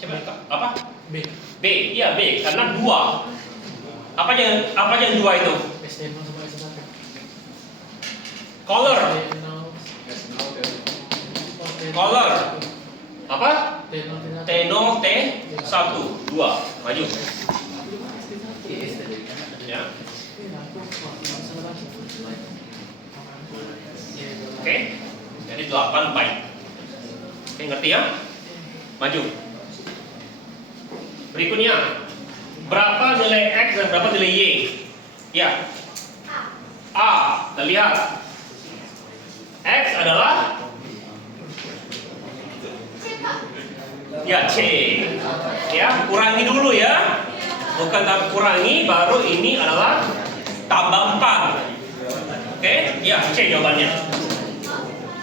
Siapa? Apa? B. B. Iya B. Karena 2. Apa yang 2 itu? S10 sama S1. Caller. Caller. Apa? T0, T1. 2. Maju. Ya. Oke. Jadi 8 byte. Oke, ngerti ya? Maju. Berikutnya, berapa nilai X dan berapa nilai Y? Ya. A. Kita lihat. X adalah ya C. Ya, kurangi dulu ya. Bukan kurangi, baru ini adalah tambah 4. Oke? Ya, C jawabannya.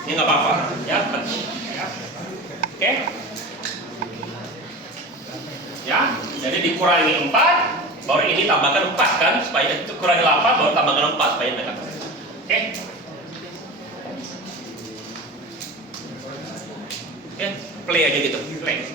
Ini nggak apa-apa. Ya. Oke? Ya, jadi dikurangi 4, baru ini tambahkan 4 kan, supaya itu kurangi 8, baru tambahkan 4 supaya dekat. Oke? Oke, play aja gitu, play.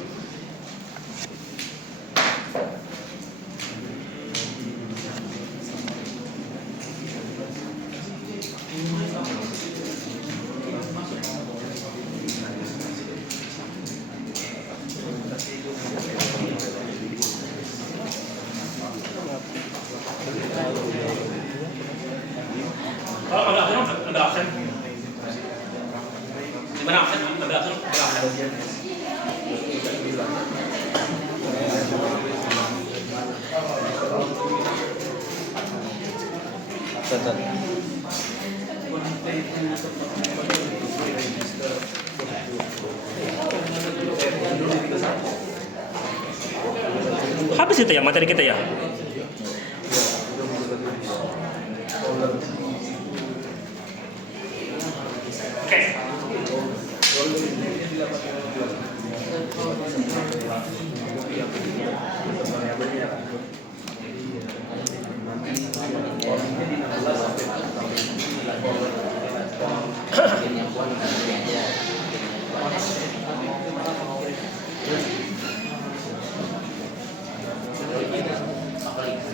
Kalau ambil absen. Di mana absen? Ambil absen. Bentar. Habis itu ya materi kita ya. Oke.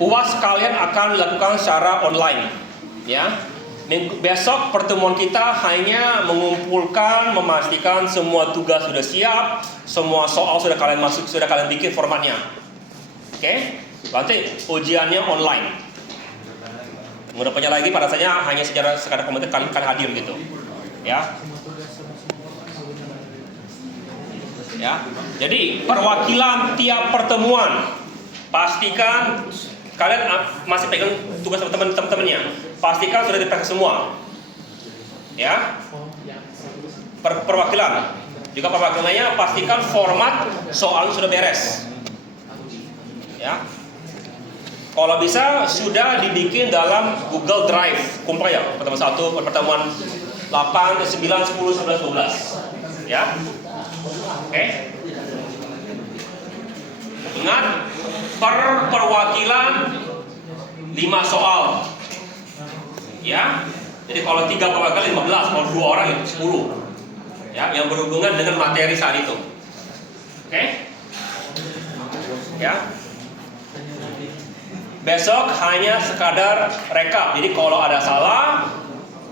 UAS kalian akan dilakukan secara online, ya. Besok pertemuan kita hanya mengumpulkan, memastikan semua tugas sudah siap, semua soal sudah kalian bikin formatnya. Oke? Nanti ujiannya online. Kedepannya lagi pada saatnya hanya sekadar komentar kalian hadir gitu, ya. Ya. Jadi perwakilan tiap pertemuan pastikan kalian masih pegang tugas teman-temannya. Pastikan sudah dipakai semua. Ya. Perwakilan. Juga perwakilannya pastikan format soalnya sudah beres. Ya. Kalau bisa sudah dibikin dalam Google Drive. Kumpul ya, pertemuan 1, pertemuan 8, 9, 10, 11, 12. Ya. Oke. Ingat, per perwakilan 5 soal. Ya. Jadi kalau 3 perwakilan 15, kalau 2 orang itu 10. Ya, yang berhubungan dengan materi saat itu. Oke? Ya. besok hanya sekadar rekap. Jadi kalau ada salah,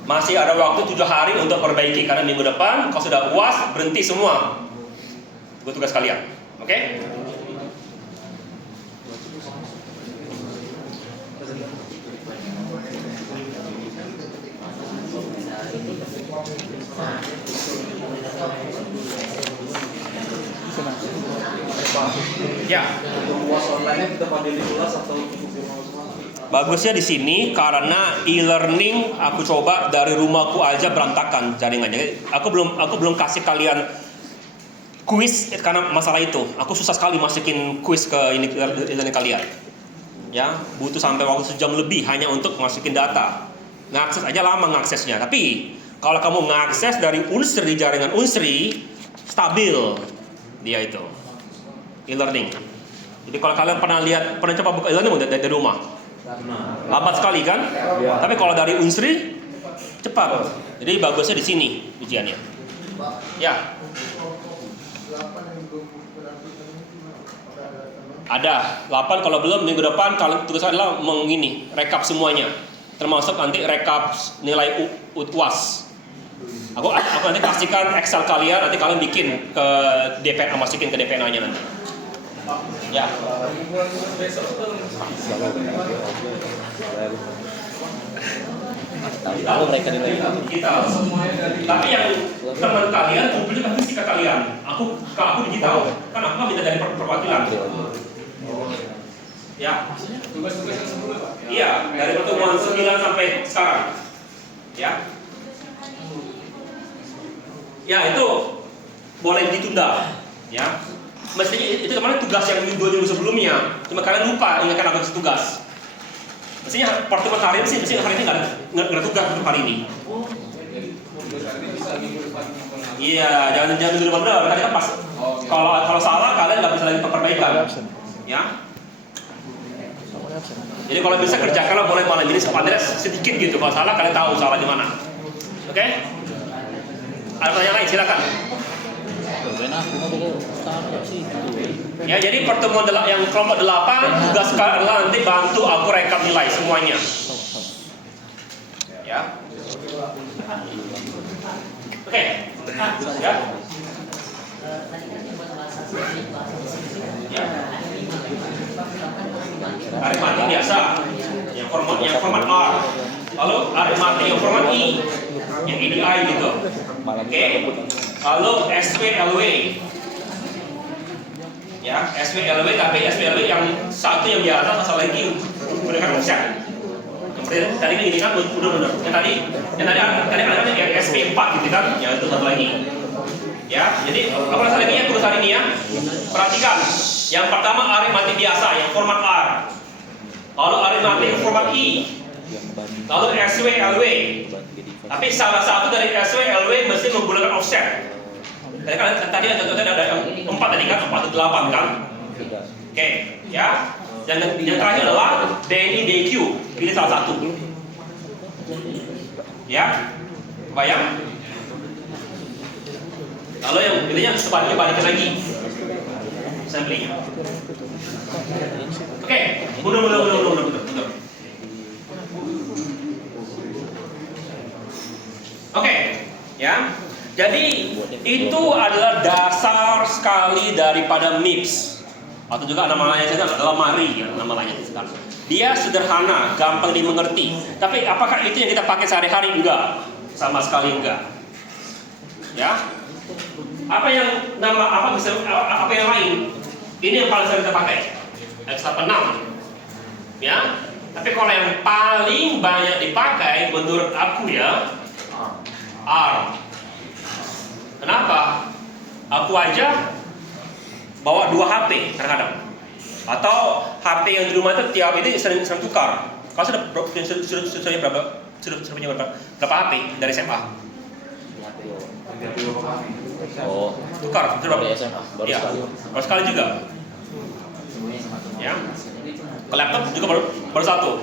masih ada waktu 7 hari untuk perbaiki. Karena minggu depan kalau sudah UAS, berhenti semua tugas kalian. Oke? Ya. UAS online kita pada di kelas atau Bagusnya di sini karena e-learning aku coba dari rumahku aja berantakan jaringannya. Aku belum kasih kalian kuis karena masalah itu. Aku susah sekali masukin kuis ke ini e-learning kalian. Ya, butuh sampai waktu sejam lebih hanya untuk masukin data. Ngakses aja lama ngaksesnya. Tapi kalau kamu ngakses dari Unsri, jaringan Unsri, stabil dia itu e-learning. Jadi kalau kalian pernah coba buka e-learning dari rumah, lambat sekali kan? Ya. Tapi kalau dari Unsri cepat. Jadi bagusnya di sini ujiannya. Ya. Ada 8 kalau belum minggu depan kalau tugas adalah rekap semuanya. Termasuk nanti rekap nilai UAS. Aku nanti kasihkan Excel kalian, nanti kalian bikin ke DPNA, masukin ke DPNA-nya nanti. Ya. Tahu mereka nilai Digital. Tapi yang teman kalian kumpulnya pasti fisika kalian. Aku digital. Kan aku minta dari perwakilan. Ya. Tugas-tugas yang sebelumnya, Pak? Iya, dari pertemuan 9 sampai sekarang. Ya. Ya, itu boleh ditunda. Ya. Mestinya itu kemarin tugas yang 2 minggu sebelumnya. Cuma kalian lupa ingatkan aku tugas. Mestinya pertemuan hari ini mestinya hari ini nggak ada tugas untuk hari ini. Tugas hari ini bisa minggu depan. Iya, jangan minggu depan benar. Tadi kan pas. Kalau salah kalian nggak bisa lagi perbaikan. Ya. Jadi kalau bisa kerjakanlah boleh malam ini sepanjang sedikit gitu. Kalau salah kalian tahu salah di mana. Oke? Ada pertanyaan lain silakan. Ya, jadi pertemuan yang kelompok 8 tugas kalian adalah nanti bantu aku rekap nilai semuanya. Ya. Oke. Ya. Ya. Aritmatik biasa, yang format R. Lalu aritmatik yang format I, yang EDI gitu. Oke. Lalu SPLW. Ya, SPLW tapi SPLW yang satu yang biasa, satu lagi menggunakan offset. Tadi kan ini kan udah. Yang tadi ada yang SP4 gitu kan, ya itu satu lagi. Ya, jadi apa lagi ya tulisan ini ya? Perhatikan. Yang pertama aritmatik biasa yang format R. Lalu aritmatik format I. Lalu SWLW. Tapi salah satu dari SWLW mesti menggunakan offset. Tadi ada yang 4 tadi kan, 4 atau 8 kan? Oke, ya. Yang terakhir adalah DNI DQ. Pilih salah satu. Ya. Bayang? Lalu yang pilihnya sebaliknya balikin lagi. Samplingnya. Oke, mundur. Oke, ya. Jadi itu adalah dasar sekali daripada MIPS atau juga namanya adalah Mari ya, namanya sekarang. Dia sederhana, gampang dimengerti. Tapi apakah itu yang kita pakai sehari-hari? Enggak, sama sekali enggak. Ya. Apa yang lain? Ini yang paling sering kita pakai. X86. Ya. Tapi kalau yang paling banyak dipakai menurut aku ya R. Kenapa? Aku aja bawa 2 HP kadang-kadang. Atau HP yang di rumah itu tiap ini sering tukar. Kalau sudah punya berapa HP dari SMA? Oh, Tukar, dari SMA baru ya, sekali. baru sekali juga. Ya. Ke laptop juga baru 1.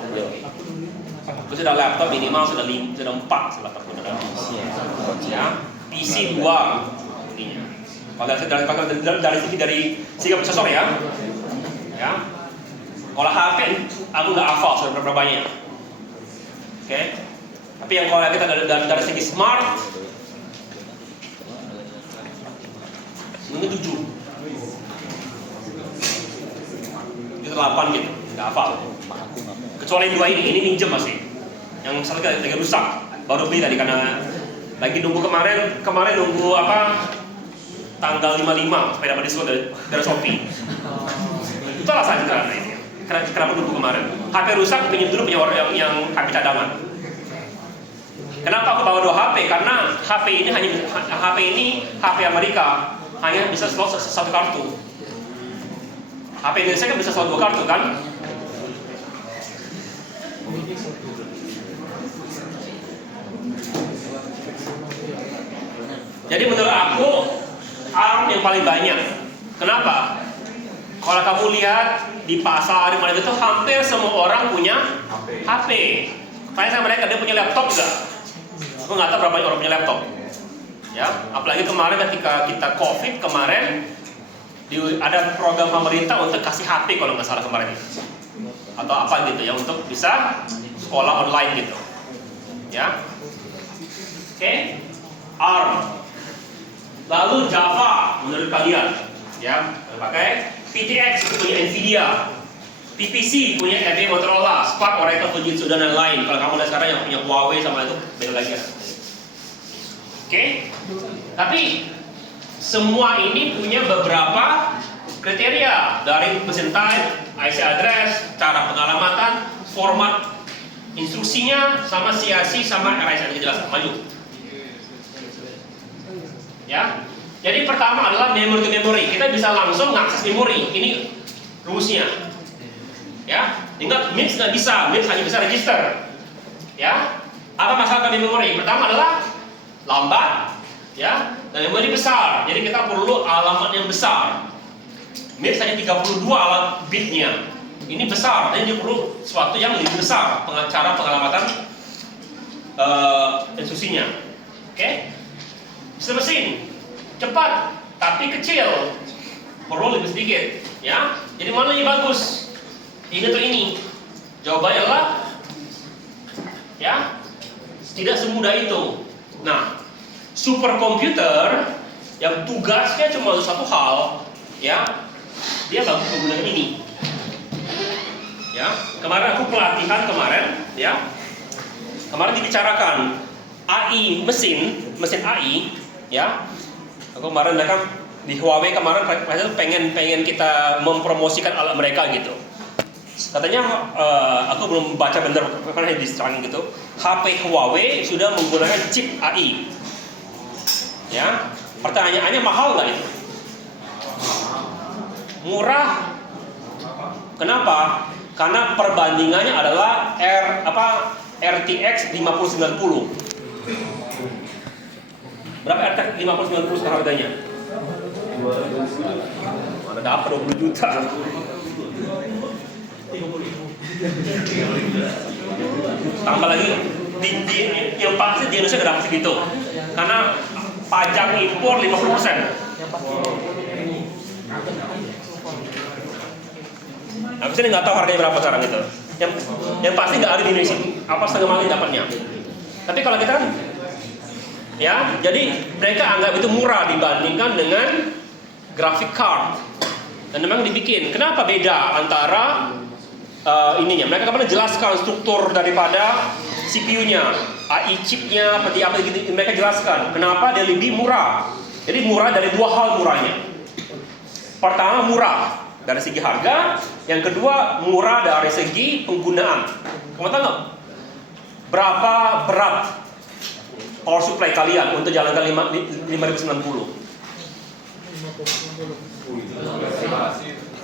Aku sudah laptop minimal sudah 4 laptop ya. PC 2 ininya. Kalau dari segi prosesor ya. Ya. Kalau HP aku nggak hafal sudah berapa banyak. Oke. Tapi yang kalau kita dari segi smart, mungkin 7. Itu 8 gitu, nggak hafal. Kecuali 2 ini minjem masih. Yang misalnya lagi rusak, baru beli tadi karena lagi nunggu kemarin nunggu apa tanggal 55 supaya dapat diskon dari Shopee. Itu alasannya karena ini. Kenapa nunggu kemarin? HP rusak, pinjam dulu punya orang yang HP cadangan. Kenapa aku bawa 2 HP? Karena HP ini HP Amerika hanya bisa slot 1 kartu. HP Indonesia kan bisa slot 2 kartu kan? Jadi menurut aku ARM yang paling banyak. Kenapa? Kalau kamu lihat di pasar di mana itu hampir semua orang punya HP. Tanya sama mereka, dia punya laptop nggak? Aku nggak tahu berapa banyak orang punya laptop. Ya, apalagi kemarin ketika kita COVID kemarin ada program pemerintah untuk kasih HP kalau nggak salah kemarin atau apa gitu ya untuk bisa sekolah online gitu. Ya, oke. ARM. Lalu Java menurut kalian, ya, pakai PTX punya Nvidia, PPC punya HP Motorola, Spark, Oracle, Fujitsu dan lain-lain. Kalau kamu lihat sekarang yang punya Huawei sama itu beda lagi. Oke? Tapi semua ini punya beberapa kriteria dari mesin type, IC address, cara pengalamatan, format instruksinya, sama CIC, sama RISC yang jelas. Maju. Ya, jadi pertama adalah memory to memory. Kita bisa langsung mengakses memori. Ini rumusnya. Ya, ingat MIPS nggak bisa. MIPS hanya bisa register. Ya, apa masalah kami memori? Pertama adalah lambat. Ya, dan memori besar. Jadi kita perlu alamat yang besar. MIPS hanya 32 alat bitnya. Ini besar. Dan dia perlu sesuatu yang lebih besar. Cara pengalamatan instruksinya. Oke? Sistem mesin cepat tapi kecil, perlu lebih sedikit, ya. Jadi mana yang bagus? Ini atau ini? Jawabannya adalah, ya, tidak semudah itu. Nah, superkomputer yang tugasnya cuma satu hal, ya, dia bagus menggunakan ini. Ya, kemarin aku pelatihan ya, kemarin dibicarakan AI mesin AI. Ya, aku kemarin mereka di Huawei kemarin pengen kita mempromosikan alat mereka gitu. Katanya aku belum baca bener karena di strang gitu. HP Huawei sudah menggunakan chip AI. Ya, pertanyaannya mahal nggak itu? Murah. Kenapa? Karena perbandingannya adalah RTX 5090. Berapa RTX 5090 sekarang harganya? Mana dapat 20 juta. Tambah lagi yang pasti di Indonesia nggak dapat segitu. Karena pajak impor 50%. Aku sini nggak tahu harganya berapa sekarang itu. Yang pasti nggak ada di Indonesia. Apa setengah kali dapatnya. Tapi kalau kita kan, ya, jadi mereka anggap itu murah dibandingkan dengan graphic card. Dan memang dibikin. Kenapa beda antara ininya? Mereka kemarin jelaskan struktur daripada CPU-nya, AI chipnya, seperti apa gitu. Mereka jelaskan kenapa dia lebih murah. Jadi murah dari 2 hal murahnya. Pertama murah dari segi harga, yang kedua murah dari segi penggunaan. Kamu tahu nggak berapa berat power supply kalian untuk jalankan 5090?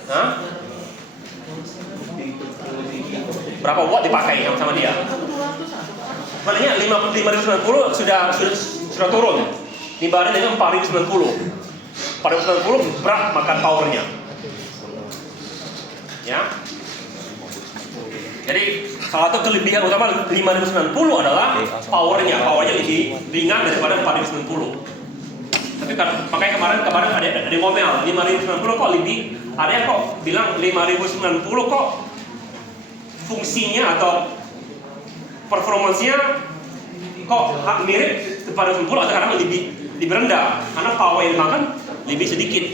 Hah? Berapa watt dipakai sama dia? Makanya 5090 sudah turun dibanding dengan 4090. 4090 berat makan powernya. Ya. Jadi salah satu kelebihan utama 5090 adalah powernya lebih ringan daripada 4090. Tapi kan makanya kemarin ada ngomel 5090 kok lebih, ada yang kok bilang 5090 kok fungsinya atau performancenya kok mirip kepada 60 atau kadang lebih rendah karena power yang dimakan lebih sedikit.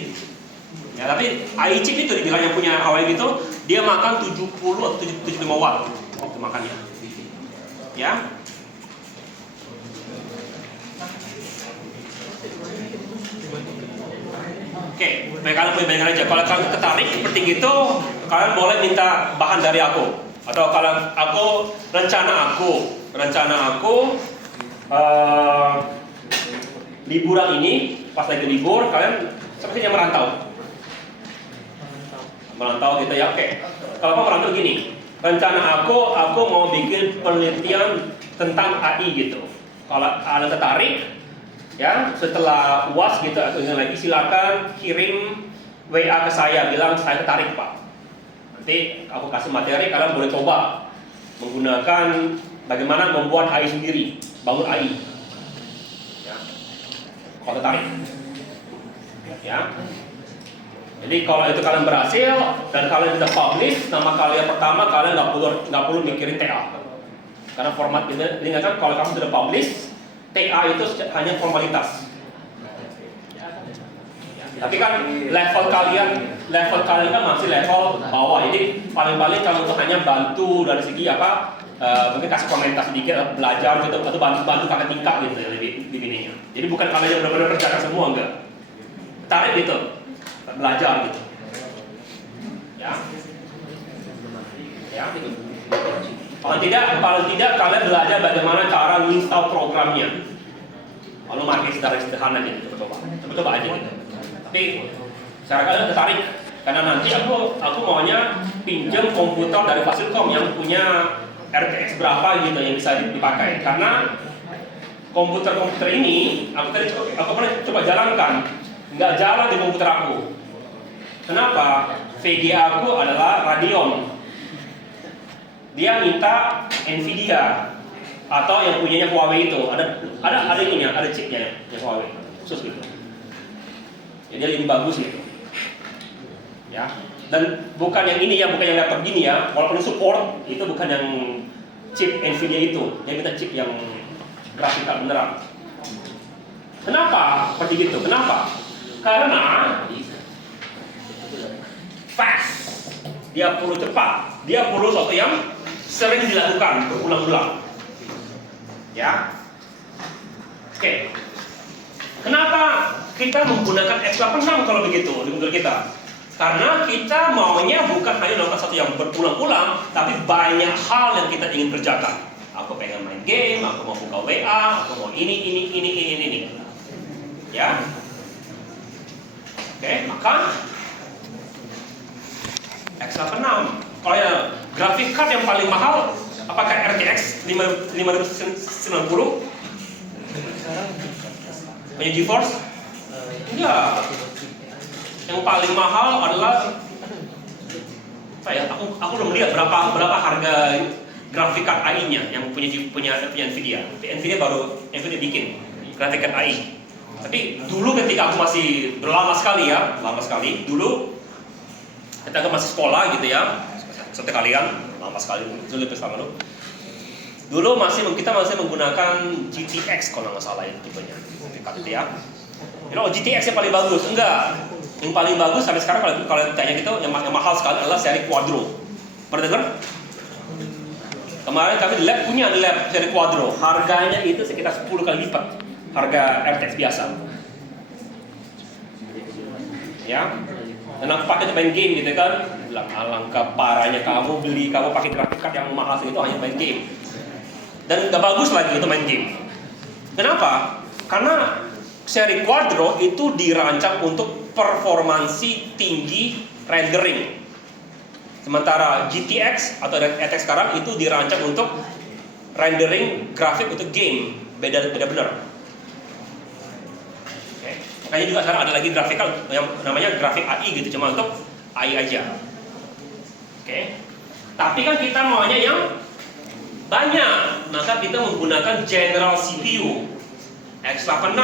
Ya, tapi AI chip itu dibilang yang punya Huawei gitu, dia makan 70 atau 75 watt itu makannya. Ya. Oke, baik, kalian punya bayangan aja. Kalau kalian tertarik seperti gitu, kalian boleh minta bahan dari aku. Atau kalau rencana aku liburan ini, pas lagi libur, kalian sepertinya merantau gitu ya. Oke. Kalau mau merantau gini, rencana aku mau bikin penelitian tentang AI gitu. Kalau kalian tertarik, ya setelah UAS gitu atau lagi silakan kirim WA ke saya, bilang saya tertarik Pak. Nanti aku kasih materi, kalian boleh coba menggunakan bagaimana membuat AI sendiri, bangun AI. Ya. Kalau tertarik, ya. Jadi kalau itu kalian berhasil dan kalian bisa publish, nama kalian pertama kalian nggak perlu mikirin TA. Karena format ini kan kalau kamu sudah publish, TA itu hanya formalitas. Tapi kan level kalian kan masih level bawah. Jadi paling-paling kamu tuh hanya bantu dari segi apa? Mungkin kasih komentar sedikit, belajar gitu, atau bantu kakak tingkat gitu ya, lebih ininya. Jadi bukan kalian yang benar-benar kerjakan semua, enggak. Tarik gitu, belajar gitu. Ya, gitu. Paling tidak kalian belajar bagaimana cara install programnya. Lalu pakai sederhana gitu, coba aja gitu. Tapi cara kalian tertarik karena nanti aku maunya pinjam komputer dari Fasilkom yang punya RTX berapa gitu yang bisa dipakai. Karena komputer ini aku pernah coba jalankan, nggak jalan di komputer aku. Kenapa? VGA aku adalah Radeon. Dia minta Nvidia atau yang punyanya Huawei itu ada ininya, ada chipnya yang Huawei khusus gitu. Jadi lebih bagus gitu. Ya. Dan bukan yang ini ya, bukan yang laptop gini ya. Walaupun support itu bukan yang chip Nvidia itu. Dia minta chip yang grafikal beneran. Kenapa seperti gitu? Kenapa? Karena fast. Dia perlu cepat. Dia perlu sesuatu yang sering dilakukan berulang-ulang. Ya. Oke. Kenapa kita menggunakan X86 kalau begitu di komputer kita? Karena kita maunya bukan hanya melakukan satu yang berulang-ulang, tapi banyak hal yang kita ingin kerjakan. Aku pengen main game, aku mau buka WA, aku mau ini. Ya. Oke, maka X86. Kalau ya grafik card yang paling mahal, apakah RTX 5090? Punya GeForce? Enggak. Yang paling mahal adalah apa ya? Aku belum lihat berapa harga grafik card AI-nya yang punya Nvidia. Nvidia bikin grafik card AI. Tapi dulu ketika aku masih lama sekali, dulu ketika aku masih sekolah gitu ya, seperti kalian lama sekali, dulu lebih sama lu. Dulu kita masih menggunakan GTX kalau nggak salah itu tipenya, grafik card itu ya. GTX yang paling bagus? Enggak. Yang paling bagus sampai sekarang kalau ditanya gitu, yang mahal sekali adalah seri Quadro. Pernah dengar? Kemarin kami di lab seri Quadro. Harganya itu sekitar 10 kali lipat harga RTX biasa. Ya. Dan aku pakai main game gitu kan. Alangkah parahnya kamu pakai grafik card yang mahal segitu hanya main game. Dan nggak bagus lagi itu main game. Kenapa? Karena seri Quadro itu dirancang untuk performansi tinggi rendering. Sementara GTX atau RTX sekarang itu dirancang untuk rendering grafik untuk game. Beda benar. Okay. Makanya juga sekarang ada lagi grafikal yang namanya grafik AI gitu, cuma untuk AI aja. Oke. Tapi kan kita maunya yang banyak, maka kita menggunakan General CPU X86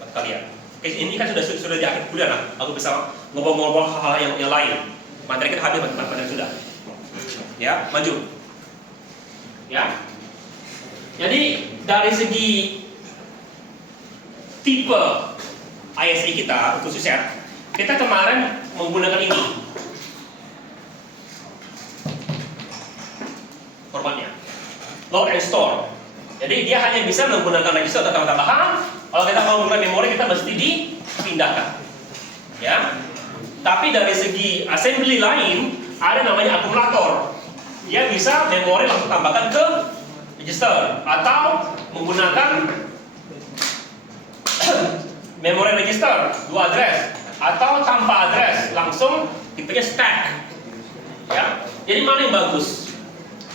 buat kalian. Oke, ini kan sudah di akhir kuliah lah. Aku bisa ngobrol-ngobrol hal-hal yang lain. Materi kita habis, materi sudah. Ya, maju. Ya. Jadi dari segi tipe ISA kita khususnya, kita kemarin menggunakan ini formatnya, load and store. Jadi dia hanya bisa menggunakan register atau tambahan. Kalau kita mau menggunakan memori, kita mesti dipindahkan. Ya. Tapi dari segi assembly lain, ada namanya akumulator. Dia bisa memori langsung tambahkan ke register atau menggunakan memori register 2 address atau tanpa address langsung tipenya stack. Ya. Jadi mana yang bagus?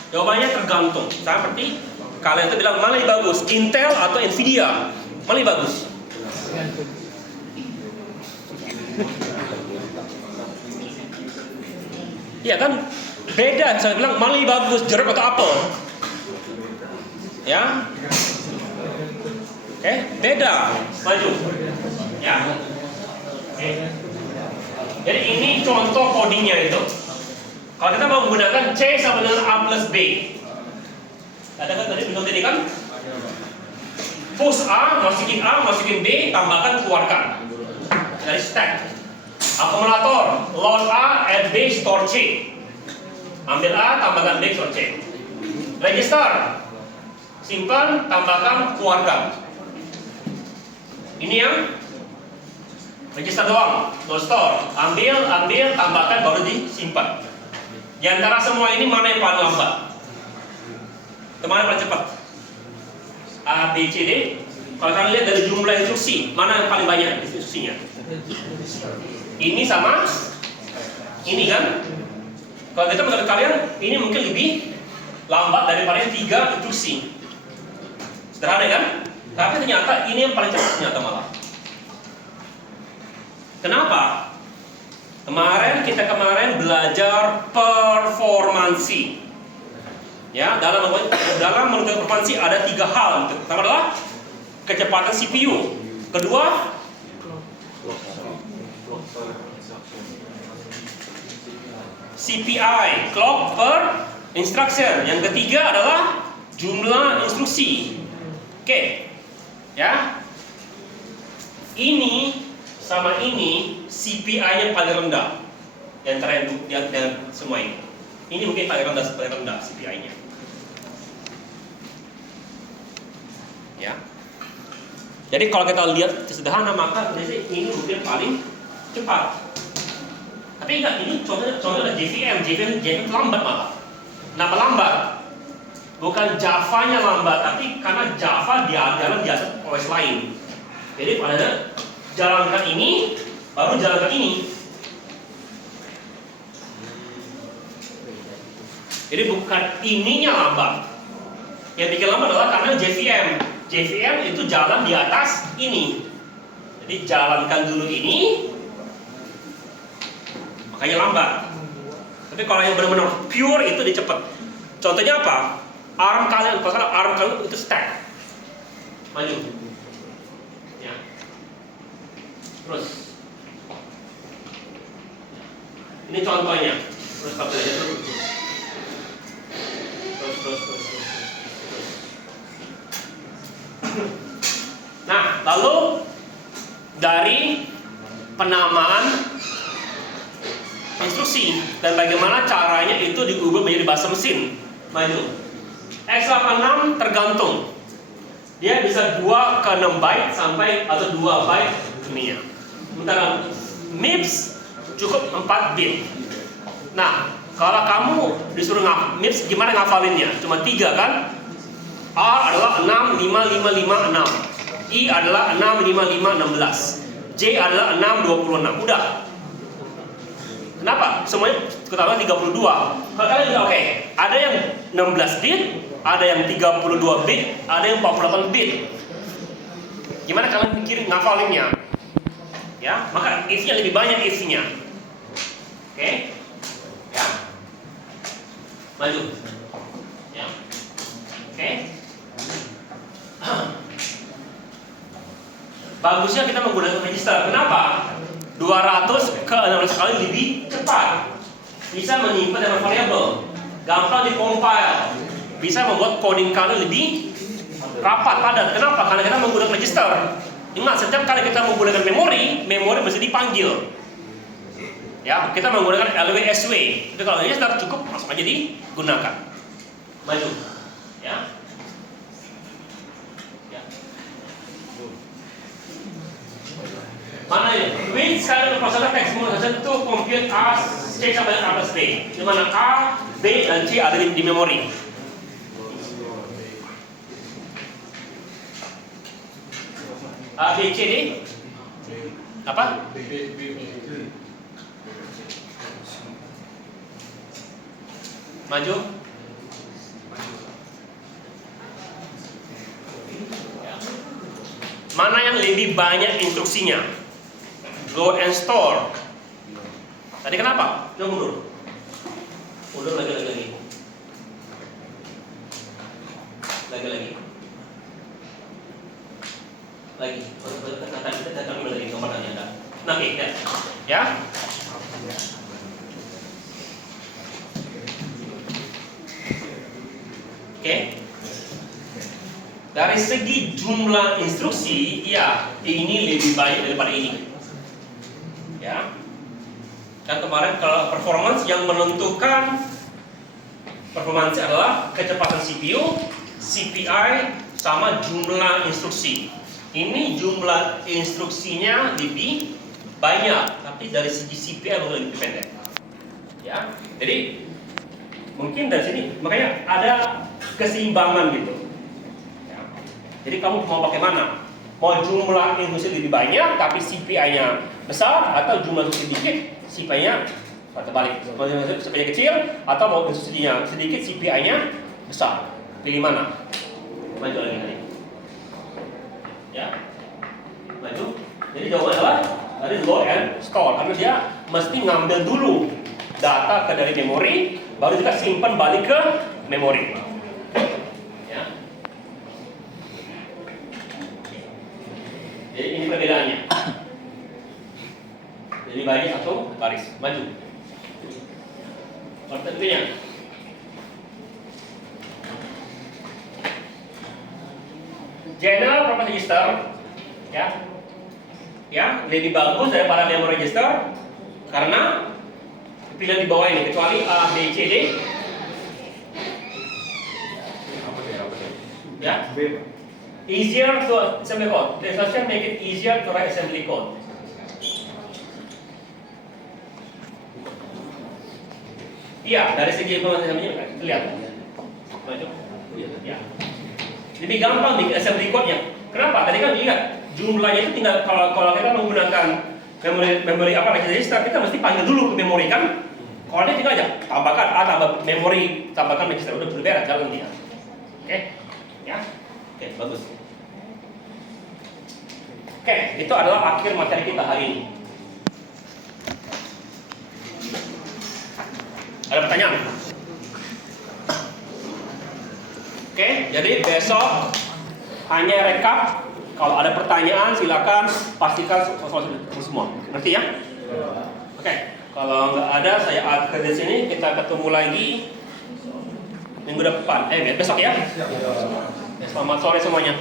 Jawabannya tergantung. Seperti kalian tuh bilang mana yang bagus, Intel atau Nvidia? Mana yang bagus? Iya kan? Beda, saya bilang mana yang bagus, jeruk atau apel? Ya? Oke, beda. Maju. Ya. Oke. Jadi ini contoh codingnya itu. Kalau kita mau menggunakan C sama dengan A plus B. Ada kan tadi bentuk ini kan? Push A, masukin B, tambahkan, keluarkan. Dari stack. Akumulator, load A, add B, store C. Ambil A, tambahkan B, store C. Register, simpan, tambahkan, keluarkan. Ini yang register doang, no store. Ambil, tambahkan, baru disimpan. Di antara semua ini mana yang paling lambat? Mana yang paling cepat? A, B, C, D. Kalau kalian lihat dari jumlah instruksi, mana yang paling banyak instruksinya? Ini sama ini kan? Kalau kita menurut kalian, ini mungkin lebih lambat daripada 3 instruksi. Sederhana kan? Tapi ternyata ini yang paling cepat ternyata malah. Kenapa? Kita kemarin belajar performansi. Ya, dalam menentukan performansi ada 3 hal. Pertama adalah kecepatan CPU. Kedua, CPI, clock per instruction. Yang ketiga adalah jumlah instruksi. Oke. Ya. Ini sama ini CPI-nya paling rendah. Yang semua ini. Ini mungkin paling rendah CPI-nya. Ya. Jadi kalau kita lihat sederhana maka ini mungkin paling cepat. Tapi ingat ini contohnya JVM lambat malah. Kenapa lambat? Bukan Java-nya lambat, tapi karena Java jalan di atas OS lain. Jadi pada jalankan ini, baru jalankan ini. Jadi bukan ininya lambat. Yang bikin lambat adalah karena JVM. JVM itu jalan di atas ini. Jadi jalankan dulu ini, makanya lambat. Tapi kalau yang benar-benar pure itu dia cepat. Contohnya apa? ARM kalian itu stack. Maju. Ya. Terus. Ini contohnya. Terus stop aja terus. Terus. Nah, lalu dari penamaan instruksi dan bagaimana caranya itu diubah menjadi bahasa mesin. Maju. X86 tergantung. Dia bisa 2 ke 6 byte sampai atau 2 byte ininya. Sementara MIPS cukup 4 bit. Nah, kalau kamu disuruh MIPS gimana ngafalinnya? Cuma 3 kan? R adalah 65556. I adalah 65516. J adalah 626. Udah. Kenapa? Semuanya ketahuan 32. Kalau kalian bilang oke, ada yang 16 bit, ada yang 32 bit, ada yang 48 bit. Gimana kalian pikirin ngafalinnya? Ya, maka if-nya lebih banyak if-nya. Oke? Ya. Maju. Ya. Oke? Bagusnya kita menggunakan register. Kenapa? 200 ke 600 kali lebih cepat. Bisa menyimpan dalam variabel. gampang di-compile, bisa membuat coding kalian lebih rapat, padat. Kenapa? Karena kita menggunakan register. Ingat, setiap kali kita menggunakan memori mesti dipanggil. Ya, kita menggunakan LWSW. Itu kalau register cukup langsung aja digunakan. Maju. Ya. Mana ini? Which kind of processor text mode to compute A, C sampai dengan A plus B? Di mana A, B, dan C ada di memori. A, B, C, D? Apa? Maju. Mana yang lebih banyak instruksinya? Load and store. Tadi kenapa? Coba mundur. Mundur lagi. Lagi. Datang lagi nomornya ada. Nah, oke, ya. Oke. Dari segi jumlah instruksi, ya ini lebih banyak daripada ini. Ya. Kan kemarin kalau performance yang menentukan performance adalah kecepatan CPU, CPI, sama jumlah instruksi. Ini jumlah instruksinya lebih banyak, tapi dari segi CPI lebih pendek. Ya. Jadi mungkin dari sini makanya ada keseimbangan gitu. Jadi kamu mau pakai mana? Mau jumlah instruksi lebih banyak tapi CPI-nya besar, atau jumlah instruksi sedikit CPI-nya terbalik. Mau CPI-nya kecil atau mau instruksinya sedikit CPI-nya besar. Pilih mana? Maju lagi tadi. Ya. Maju. Jadi jawabannya adalah dari load and store, karena dia mesti ngambil dulu data dari memori, baru kita simpan balik ke memori. Jadi ini perbedaannya. Jadi bagi satu baris, maju. Pertanyaan. General purpose register, ya, lebih bagus daripada memory register karena pilihan di bawah ini, kecuali A, B, C, D. Ya. Easier to assembly code. The instruction make it easier to write assembly code. Iya, dari segi informasi assembly kelihatan. Maju. Ya. Lebih gampang bikin assembly code-nya. Kenapa? Tadi kan lihat jumlahnya itu tinggal kalau kita menggunakan memori apa register, kita mesti panggil dulu ke memori kan. Kalau dia tinggal aja tambahkan A tambah memori tambahkan register, udah beres jalan dia. Oke? Ya. Oke, bagus. Oke, itu adalah akhir materi kita hari ini. Ada pertanyaan? Oke, jadi besok hanya rekap. Kalau ada pertanyaan silakan pastikan semua. Ngerti ya? Oke, kalau nggak ada saya akhir di sini. Kita ketemu lagi minggu depan. Besok ya? Selamat sore semuanya.